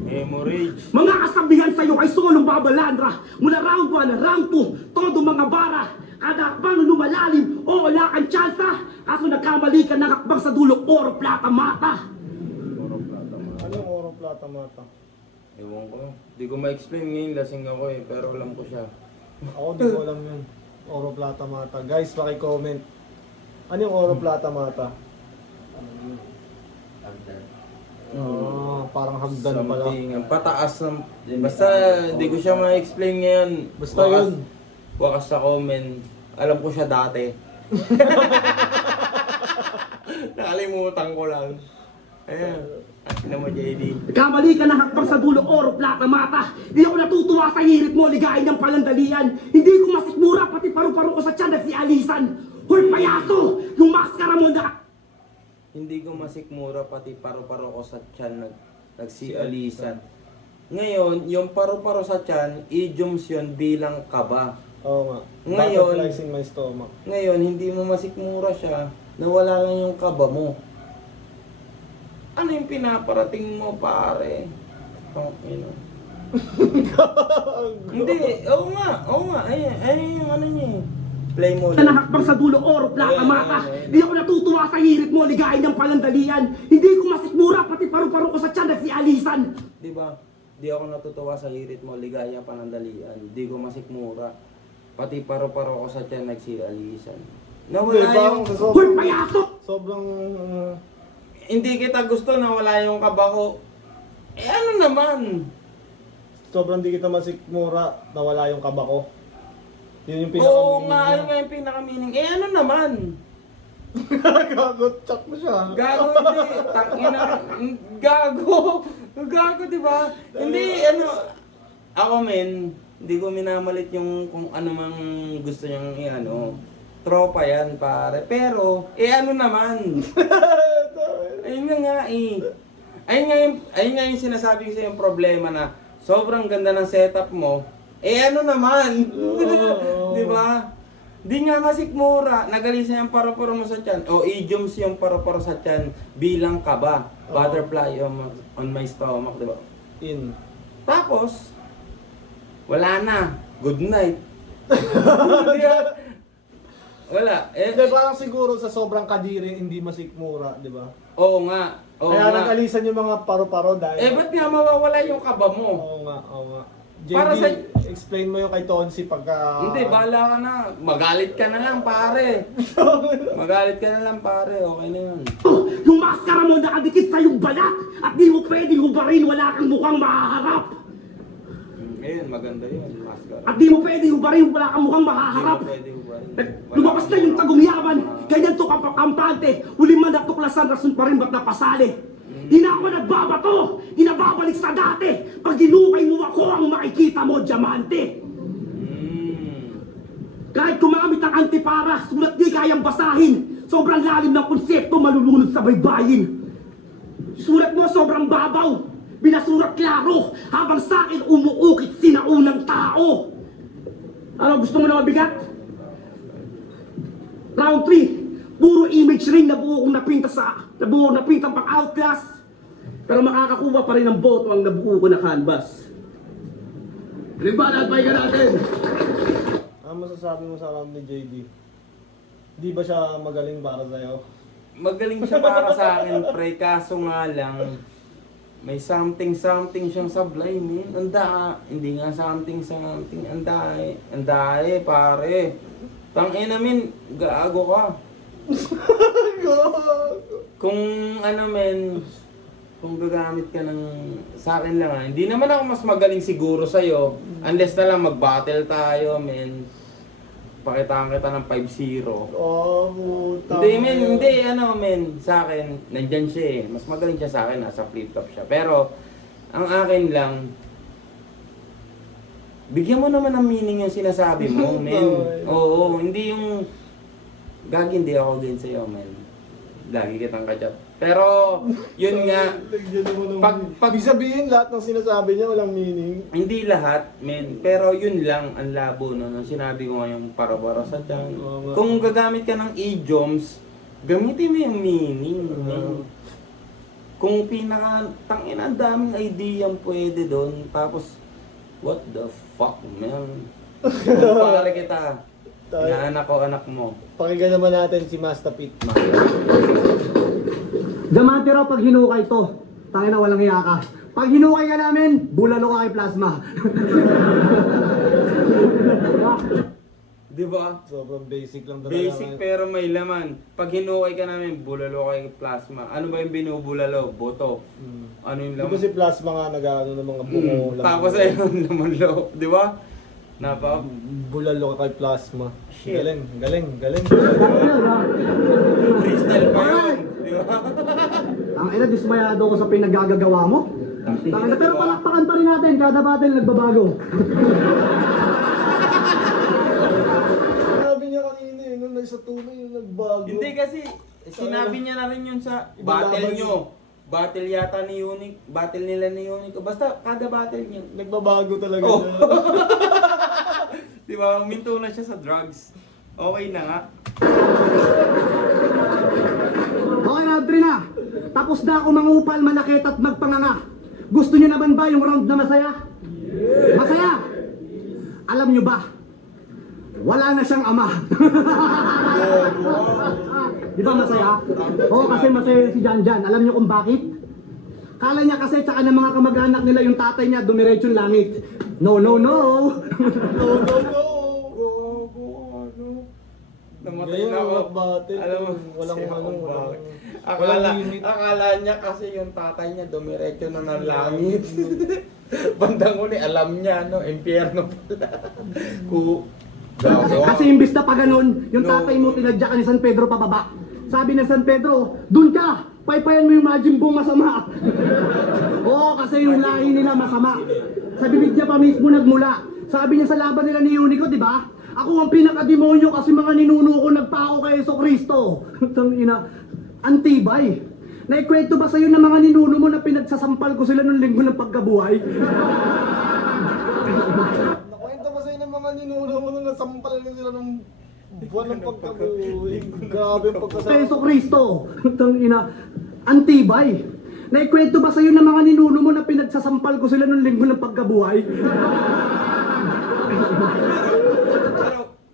Hemorrhage. Mga kasabihan sa'yo ay solong babalandra. Mula round 1 na round 2, todo mga bara. Kada hakbang lumalalim, o wala kang tsansa. Kaso nagkamali ka ng hakbang sa dulo, oro, plata, mata. Anong oro, plata, mata? Ewan ko. Di ko ma-explain ngayon, lasing ako eh. Pero alam ko siya. Ako di ko alam yun. Oro, plata, mata. Guys, paki-comment. Ano yung oro, plata, mata? Parang hagdan pala. Something, pataas ng... Basta, di ko siya ma-explain ngayon. Basta yun. Wakas sa comment. Alam ko siya dati. Nakalimutan ko lang. Ayan. Ano mo, JD? Kamali ka na hakbang sa dulo, oro, plata, mata. Di ako natutuwa sa hirit mo, ligain ng palandalian. Hindi ko masikmura, pati paru-paro ko sa tiyan nagsialisan. Hoy, payaso! Yung maskara mo na... Hindi ko masikmura, pati paru-paro ko sa tiyan nagsialisan. Ngayon, yung paru-paro sa tiyan, idioms yun bilang kaba. Oo nga. Ngayon- Butterflies in my stomach. Ngayon, hindi mo masikmura siya, nawala lang yung kaba mo. Ano yung pinaparating mo, pare? Pangino. Hindi, oo nga. Ayun yung ano niya eh. Play mo na lang. hakbang sa dulo, oro, plata, Ayan, mata. ayan. Di ako natutuwa sa hirit mo, ligain ng palandalian. Hindi ko masikmura, pati paru-paro ko sa tiyan nagsialisan. Di ba? Di ako natutuwa sa hirit mo, ligaya panandalian. Di ko masikmura. Pati paro-paro ko sa tiyan nagsialisan. Hindi, Nawala parang yung... sa Hoy, sobrang... payaso! Sobrang... Hindi kita gusto na wala yung kaba ko. Eh ano naman? sobrang di kita masikmura, nawala yung kaba ko. Yun yung Oo pinaka-meaning nga, niya. yun nga yung pinaka-meaning. Eh ano naman? Gago, chat mo siya. Gago hindi. Tangina. Gago. Gago, di ba? Hindi, ano. Ako men, hindi ko minamalit yung kung ano mang gusto niyang ano. Tropa yan, pare. Pero, ano naman? Ayun nga eh. Ayun nga yung sinasabi ko sa yung problema na sobrang ganda ng setup mo. Ano naman? Di ba? Di nga masikmura, nagalisa yung paru-paro mo sa tiyan. O idioms yung paru-paro sa tiyan bilang kaba. Butterfly on my stomach, di ba? In. Tapos, wala na. Good night. Di ba? Wala. Hindi, parang siguro sa sobrang kadiri, hindi masikmura, di ba? Oo nga. Oo Kaya nga. nag-alisan yung mga paru-paro dahil... Ba't nga mawawala yung kaba mo? Oo nga, oo nga. JD, Para sa- explain mo yung kay Tonsi pagka... Hindi, bahala ka na. Magalit ka na lang, pare. Magalit ka na lang, pare. Okay na yun. Yung maskara mo nakadikit sa yung balat at di mo pwedeng hubarin, wala kang mukhang mahaharap. Ayun, maganda yun. Mascara. At di mo pwedeng hubarin, wala kang mukhang mahaharap. Pwede ba? Lumabas na yung tagumyaman, ganyan to kampante, huli man natuklasan, rason pa rin ba't napasali. Di na ako nagbabato, di na babalik sa dati. Pag ginukay mo ako, ang makikita mo, diamante. Kahit gumamit ng antipara, sulat di kayang basahin. Sobrang lalim ng konsepto, malulunod sa baybayin. Sulat mo sobrang babaw, binasurat klaro, habang sa akin umuukit sinaunang tao. Ano, gusto mo na mabigat? Round 3, puro image ring na buo kong napinta pang outclass. Pero makakakuha pa rin ng boto ang nabuo ko na canvas. Limbala at pahinga natin. Ano masasabi mo sa round ni JD? Di ba siya magaling para sa'yo? Magaling siya para sa akin, pre. Kaso nga lang, may something siyang sablay, man. Hindi nga something. Andae, pare. Tangina, min, gago ka. Kung ano, men, kung gagamit ka ng, sa akin lang hindi naman ako mas magaling siguro sa'yo, unless na lang mag-battle tayo, men. Pakitaan kita ng 5-0. Oh, puta. Hindi, sa akin, nandyan siya eh. Mas magaling siya sa akin, nasa flip-top siya. Pero, ang akin lang, bigyan mo naman ng meaning yung sinasabi mo, men. Oo, hindi yung, gagi, hindi ako din sa'yo, men. Lagi kitang kachat. Pero, yun nga, Ibig sabihin lahat ng sinasabi niya walang meaning. hindi lahat, men. Pero yun lang ang labo no, nung sinabi ko ngayong para-para sa tiyan. Oo nga. Kung gagamit ka ng idioms, gamitin mo yung meaning. Men. Kung tangina, ang daming idea pwede doon. Tapos, what the fuck, man? Kumpare kita. Inaanak ko, anak mo. Pakinggan naman natin si Master Pete. Diamante raw pag hinukay to. Tangina na walang hiya ka. Pag hinukay ka namin, bulalo ka kay plasma. Di ba? Sobrang basic lang talaga. Basic pero may laman. Pag hinukay ka namin, bulalo kay plasma. Ano ba yung binubulalo? Boto. Ano yung Di ba laman? si Plasma nga nag-ano ng mga bungo lang. Tapos ayun, laman lo. Di ba? Napa? Bulalo ka kay Plasma. Shit. Galing, galing, galing. Freestyle pa yun. Di ba? Ang ina, dismayado ko sa pinagagagawa mo. Tangina, pero palakpakan pa rin natin, kada battle nagbabago. Sabi niya kanina eh, nung nasa tunay yung nagbago. Hindi kasi, sinabi niya na rin yun sa Ibang battle laban nyo. Battle yata ni Unique, battle nila ni Unique. Basta kada battle niya. Nagbabago talaga Oh. siya. Di ba? Uminto na siya sa drugs. Okay na nga. Okay na, Adri na. Tapos na ako mangupal, manakit at magpanganga. Gusto niyo naman ba yung round na masaya? Masaya! Alam niyo ba? Wala na siyang ama. Di ba masaya? Oo, kasi masaya si Janjan. Alam niyo kung bakit? Kala niya kasi tsaka ng mga kamag-anak nila yung tatay niya dumiretso yung langit. No, no, no! No, no, no. Ano? Namatay Ngayon, na ako. walang battle. Alam mo, Walang siya ano, kung walang- bakit. walang limit. Akala niya kasi yung tatay niya dumiretso na ng langit. Bandang uli, alam niya, no? Impyerno pala. Kasi imbis na pa ganun, yung tatay mo tinadya ka ni San Pedro pababa. Sabi ng San Pedro, dun ka! Paypayan mo yung Majin Buu masama. Oo, kasi yung lahi nila masama. Sa bibig niya pa mismo nagmula. Sabi niya sa laban nila ni Unico, di ba? Ako ang pinakademonyo kasi mga ninuno ko nagpako kay Jesucristo. Tangina, antibay. Naikwento ba sa'yo ng mga ninuno mo na pinagsasampal ko sila nung linggo ng pagkabuhay? Nakwento ba sa'yo ng mga ninuno mo nung nasampal ka sila ng buwan ng pagkabuhay? Grabe yung Kay pagkasama. Jesucristo. Tangina, antibay. Naikwento ba sa'yo ng mga ninuno mo na pinagsasampal ko sila nung linggo ng pagkabuhay?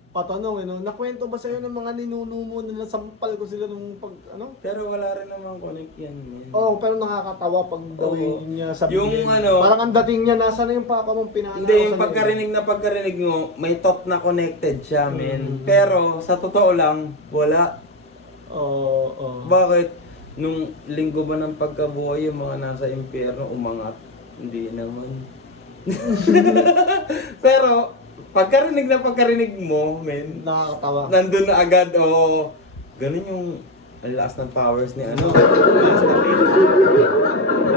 Patanong, no? Nakwento ba sa'yo ng mga ninuno mo na nasampal ko sila nung pag, ano? Pero wala rin naman connect yan, man. Oo, pero nakakatawa pag gawin niya sabihin. Yung ano- Parang ang dating niya, nasa na yung papa mong pinana. Hindi, yung pagkarinig mo, may thought na connected siya, men. Pero, sa totoo lang, wala. Oo, oo. Bakit? Nung linggo ba ng pagkabuhay, yung mga nasa impyerno, umangat? Hindi naman. Pero, pagkarinig mo, men, Nakakatawa. nandun na agad, o ganun yung lakas ng powers ni ano. Lakas na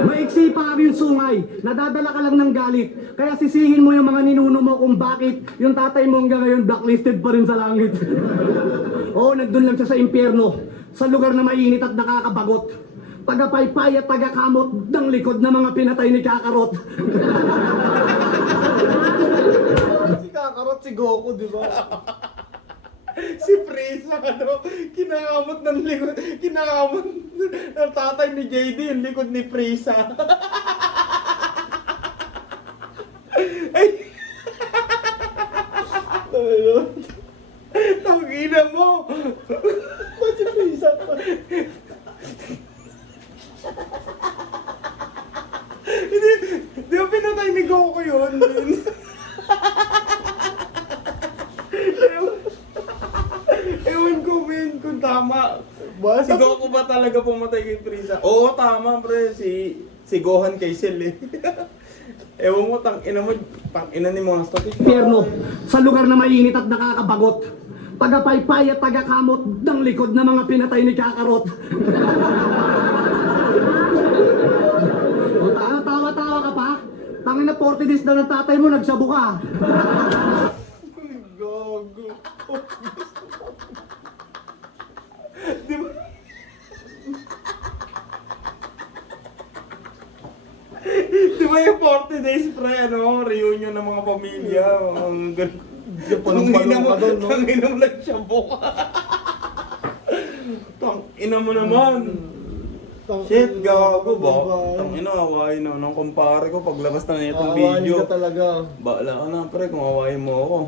Maiksi pa yung sungay, nadadala ka lang ng galit. Kaya sisihin mo yung mga ninuno mo kung bakit yung tatay mo hanggang ngayon blacklisted pa rin sa langit. Oo, nandun lang siya sa impyerno, sa lugar na mainit at nakakabagot. Tagapaypay at tagakamot ng likod ng mga pinatay ni Kakarot. Si Kakarot, si Goku, di ba? Si Frieza, ano, kinakamot ng likod, kinakamot ng tatay ni JD, yung likod ni Frieza. Ay! Tangina mo! Ba't si Frieza pa? Hindi, di ba pinatay ni Goku yun? Ewan ko, men, kung tama. Si Goku ba talaga pumatay kay Frieza? Oo, tama, pre. Si Gohan kay Cell, eh. Ewan mo, tangina ni Monster. Impyerno, sa lugar na mainit at nakakabagot. Tagapaypay at tagakamot ng likod ng mga pinatay ni Kakarot. Tawa-tawa ka pa? Tangin na 40 days daw ng tatay mo, nagsabu ka. Gogo. Di ba? Di ba yung 40 days, pre, ano, reunion ng mga pamilya, ang ganun. Palong-palong ka doon, no? Tangina mo lang siya buka. Tangina mo naman. Shit, gago ba? Tangina, awayin na ng kumpare ko paglabas na itong Aawahin video. ka talaga. Baala ka na, pre, kung awayin mo ako.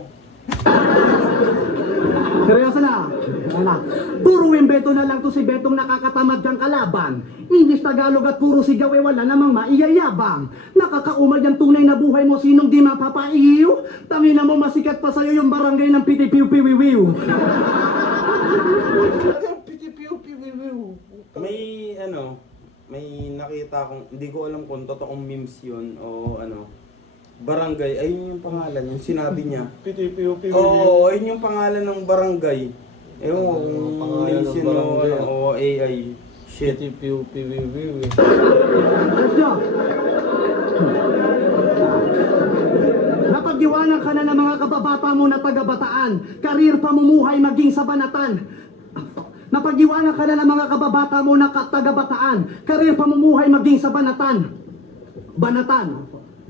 Seryoso na. Wala. Puro imbeto na lang to si Betong nakakatamad ng kalaban. English, Tagalog at puro sigaw eh wala namang maiyayabang. Nakakaumad yung tunay na buhay mo, sinong di mapapaiiw? Tangina mo, masikat pa sa'yo yung barangay ng pitipiw-piwiwiw. May nakita akong, hindi ko alam kung totoong memes yun o ano. barangay, ayun yung pangalan, yung sinabi niya. PTPUP. Oo, ayun yung pangalan ng barangay. Ewan ko kung pangalan ng sino, barangay, o AI. Shit. PTPUP. Let's go. Napagdiwanan ka na ng mga kababata mo na taga-Bataan, karir pamumuhay maging sa banatan. Napagdiwanan ka na ng mga kababata mo na taga-Bataan, karir pamumuhay maging sa banatan. Banatan.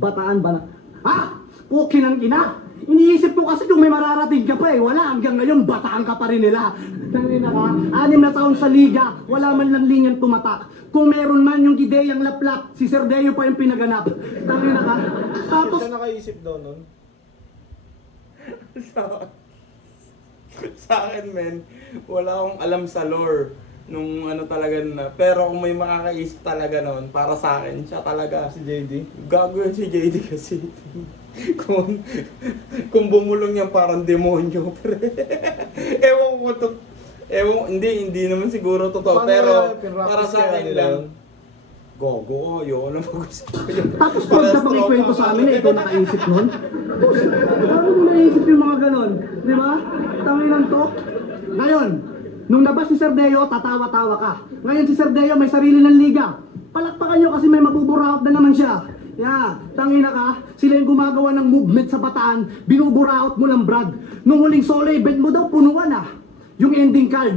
Bataan. Ha? Okay ng ina. Iniisip ko kasi kung may mararating ka pa wala, hanggang ngayon bataan ka pa rin nila. Tangina ka, 6 na taon sa liga, wala man lang linyang tumatak. Kung meron man yung ideyang laplap, si Sir Deo pa yung pinaganap. Tangina ka. Tapos, Siya nakaisip daw nun. Sa akin, men, wala akong alam sa lore nung ano talaga na. Pero kung may makakaisip talaga noon, para sa akin, siya talaga. Si JD. Gago yun si JD kasi. kung bumulong yan parang demonyo, pre. Ewan ko to. Hindi naman siguro totoo. Paano pero kaya pinractice para sa kaya akin nila lang. yun? Gogo, yun ang mag-usapan. tapos kung na pakikwento sa amin ikaw nakaisip nun. Paano mo naisip yung mga ganon? Di ba? Tanginan to. Ngayon, nung nabas si Sir Deo, tatawa-tawa ka. Ngayon si Sir Deo may sarili ng liga. Palakpakan nyo kasi may mabuburaot na naman siya. Tangina ka, sila yung gumagawa ng movement sa Bataan, binuburaot mo lang Brad. Nung huling solo event mo daw, punuan yung ending card.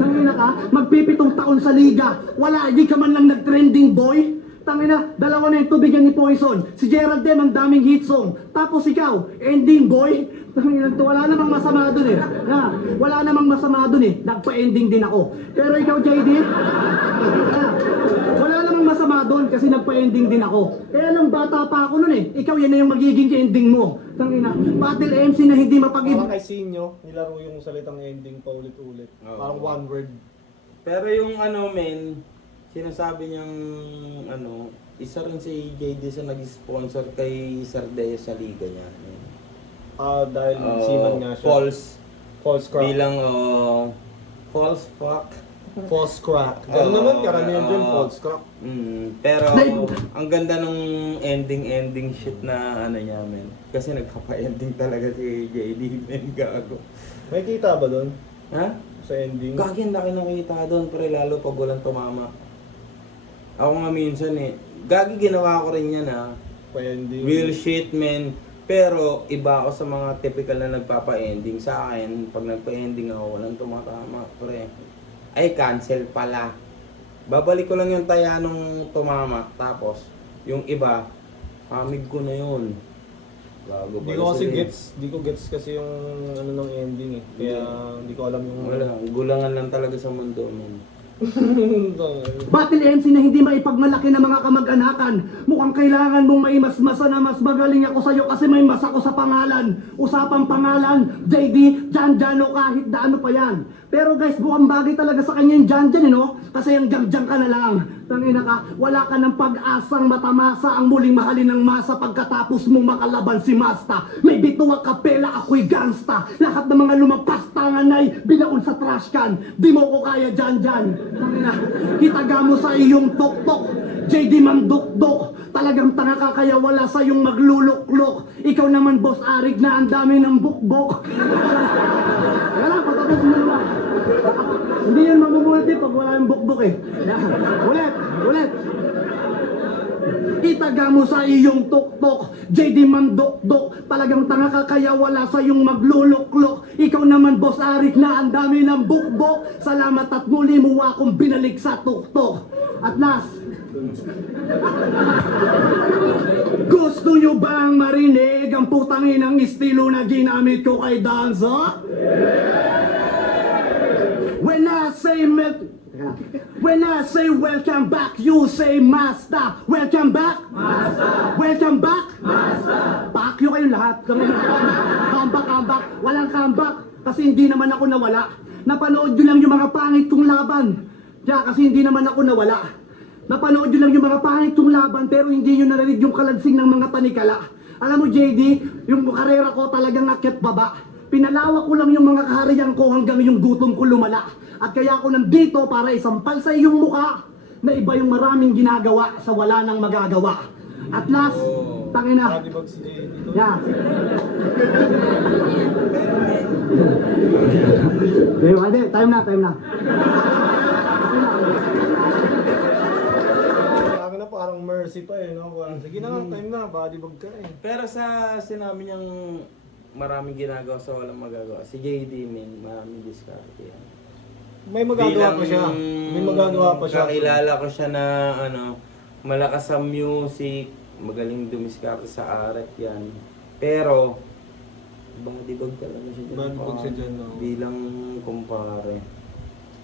Tangina ka, magpipitong taon sa liga, wala, di ka man lang nag-trending boy. Tangina, dalawa na yung tubigan ni Poison. Si Gerald Dem, ang daming hit song. Tapos ikaw, ending boy. Tangina, wala namang masama dun wala namang masama dun nagpa-ending din ako. Pero ikaw, JD, wala namang masama doon kasi nagpa-ending din ako. Kaya nung bata pa ako nun ikaw yan na yung magiging ending mo. Tangina, battle MC na hindi Parang kay Sinyo, nilaro yung salitang ending pa ulit-ulit. Oo. Parang one word. Pero yung men, sinasabi niyang isa rin si JD sa nag-sponsor kay Sir Deo sa liga niya. Dahil seaman nga siya. False crack. Bilang false fuck. False crack. Ganun naman, karamihan dyan, false crack. Pero ang ganda nung ending shit na niya, men. Kasi nagpapa-ending talaga si JD, men, gago. May kita ba doon? Ha? Sa ending? Gagi, laki nakita doon, pre, lalo pag walang tumama. Ako nga minsan gagi ginawa ko rin yan Pa-ending. Real shit, men. Pero iba ako sa mga typical na nagpapa-ending. Sa akin, pag nagpa-ending ako, walang tumatama, pre. Ay, cancel pala. Babalik ko lang yung taya nung tumama. Tapos, yung iba, hamig ko na yun. Bago Di ko kasi gets kasi yung ng ending Kaya hindi ko alam yung... Wala, gulangan lang talaga sa mundo, man. Battle MC na hindi maipagmalaki ng mga kamag-anakan. Mukhang kailangan mong maimasmasa na mas magaling ako sa'yo kasi may mas ako sa pangalan. Usapang pangalan, JD, Jan o kahit daano pa yan. Pero guys, mukhang bagay talaga sa kanya yung Jan kasi yung Jan ka na lang. Tangina ka, wala ka ng pag-asang matamasa ang muling mahalin ng masa pagkatapos mong makalaban si Masta. May bituwa kapela, ako'y gangsta. Lahat ng mga lumampas tangan ay binaon sa trash can. Di mo ko kaya Jan. Tangina, hitaga mo sa iyong tok-tok. JD Mandukdok, talagang tanga ka kaya wala sa iyong magluluklok. Ikaw naman boss Arig na ang dami ng bukbok. Wala, patapos mo naman. Hindi yan mamumulti pag wala yung bukbok Ulit. Itaga mo sa iyong tuktok, JD Mandukdok, talagang tanga ka kaya wala sa iyong magluluklok. Ikaw naman boss Arik na ang dami ng bukbok. Salamat at muli mo akong binalik sa tuktok. At last, gusto nyo bang marinig ang putangin ng estilo na ginamit ko kay Danza? When I say welcome back, you say Master. Welcome back? Master. Welcome back? Master. Pakyo kayong lahat. Comeback. Walang comeback. Kasi hindi naman ako nawala. Napanood nyo lang yung mga pangit kong laban. Kasi hindi naman ako nawala. Napanood nyo lang yung mga pangit kong laban pero hindi nyo narinig yung kalansing ng mga panikala. Alam mo JD, yung karera ko talagang akyat baba. Pinalawak ko lang yung mga kaharian ko hanggang yung gutom ko lumala. At kaya ako nandito para isampal sa iyong mukha na iba yung maraming ginagawa sa wala nang magagawa. At last, Oh. tangina. Bodybag si JD dito. Yeah. Hindi, time na. Kaya na parang mercy pa eh, no? Sige na nga, time na, bodybag ka eh. Pero sa sinabi niyang maraming ginagawa sa walang magagawa, si JD, men, maraming diskarte yan. May magagawa pa siya. May magagawa pa siya. Kakilala ko siya na malakas sa music, magaling dumiskarte sa art yan. Pero, bodybag talaga siya dyan. Bodybag siya dyan, no? Bilang kumpare.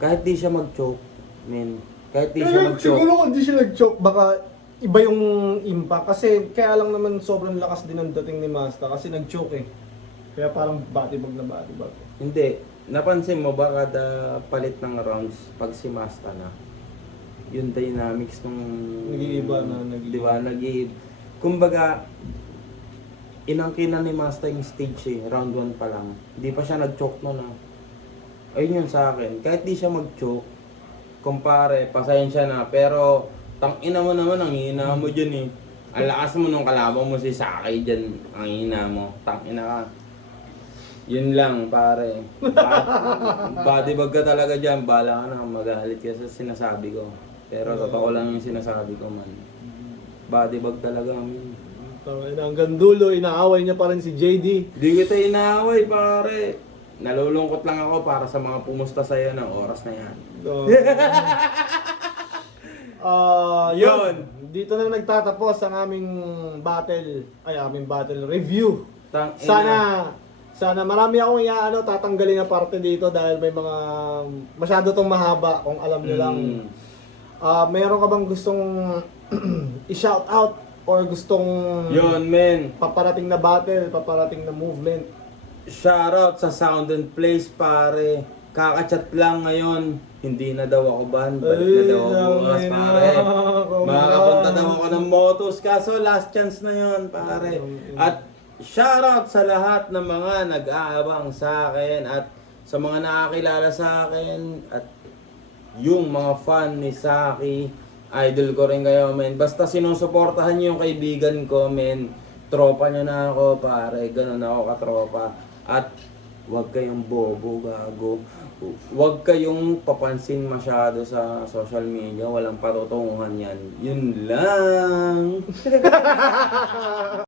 Kahit di siya mag-choke, men. Kahit di siya mag-choke. Siguro kung di siya nag-choke, baka iba yung impact. Kasi kaya lang naman sobrang lakas din ang dating ni Masta kasi nag-choke eh. Kaya parang bodybag na bodybag. Hindi. Napansin mo ba kada palit ng rounds pag si Masta na? Yung dynamics nung... Nag-iiba na, nag-iiba. Di ba? Nag-iiba. Kumbaga, inangkinan ni Masta yung stage eh. Round 1 pa lang. Hindi pa siya nag-choke nun ah. Ayun yun sa akin. Kahit di siya mag-choke, kumpare, pasensya na. Pero, tangina mo naman, ang hina mo dyan eh. Ang lakas mo nung kalaban mo si Saki dyan. Ang hina mo. Tangina ka. Yun lang, pare. Bodybag ka talaga dyan. Bala ka na, magalit ka sa sinasabi ko. Pero totoo lang yung sinasabi ko, man. Bodybag talaga, man. Hanggang dulo, inaaway niya pa rin si JD. Di kita inaaway, pare. Nalulungkot lang ako para sa mga pumusta sa'yo ng oras na yan. Yun. Dito na nagtatapos ang aming battle review. Sana marami akong tatanggalin na parte dito dahil may mga masyado tong mahaba kung alam nyo lang. Meron ka bang gustong i-shout out or gustong Yun, men. paparating na battle, paparating na movement? Shoutout sa Sound and Place, pare. Kakachat lang ngayon. Hindi na daw ako ban. Balik na daw ako bukas, pare. Makakapunta daw ako ng Motos. Kaso last chance na yun, pare. At shoutout sa lahat ng mga nag-aabang sa akin at sa mga nakakilala sa akin at yung mga fan ni Saki. Idol ko rin kayo, men. Basta sinusuportahan niyo yung kaibigan ko, men. Tropa niyo na ako, pare. Ganun ako katropa. At huwag kayong bobo, gago. Huwag kayong papansin masyado sa social media. Walang patutunguhan yan. Yun lang.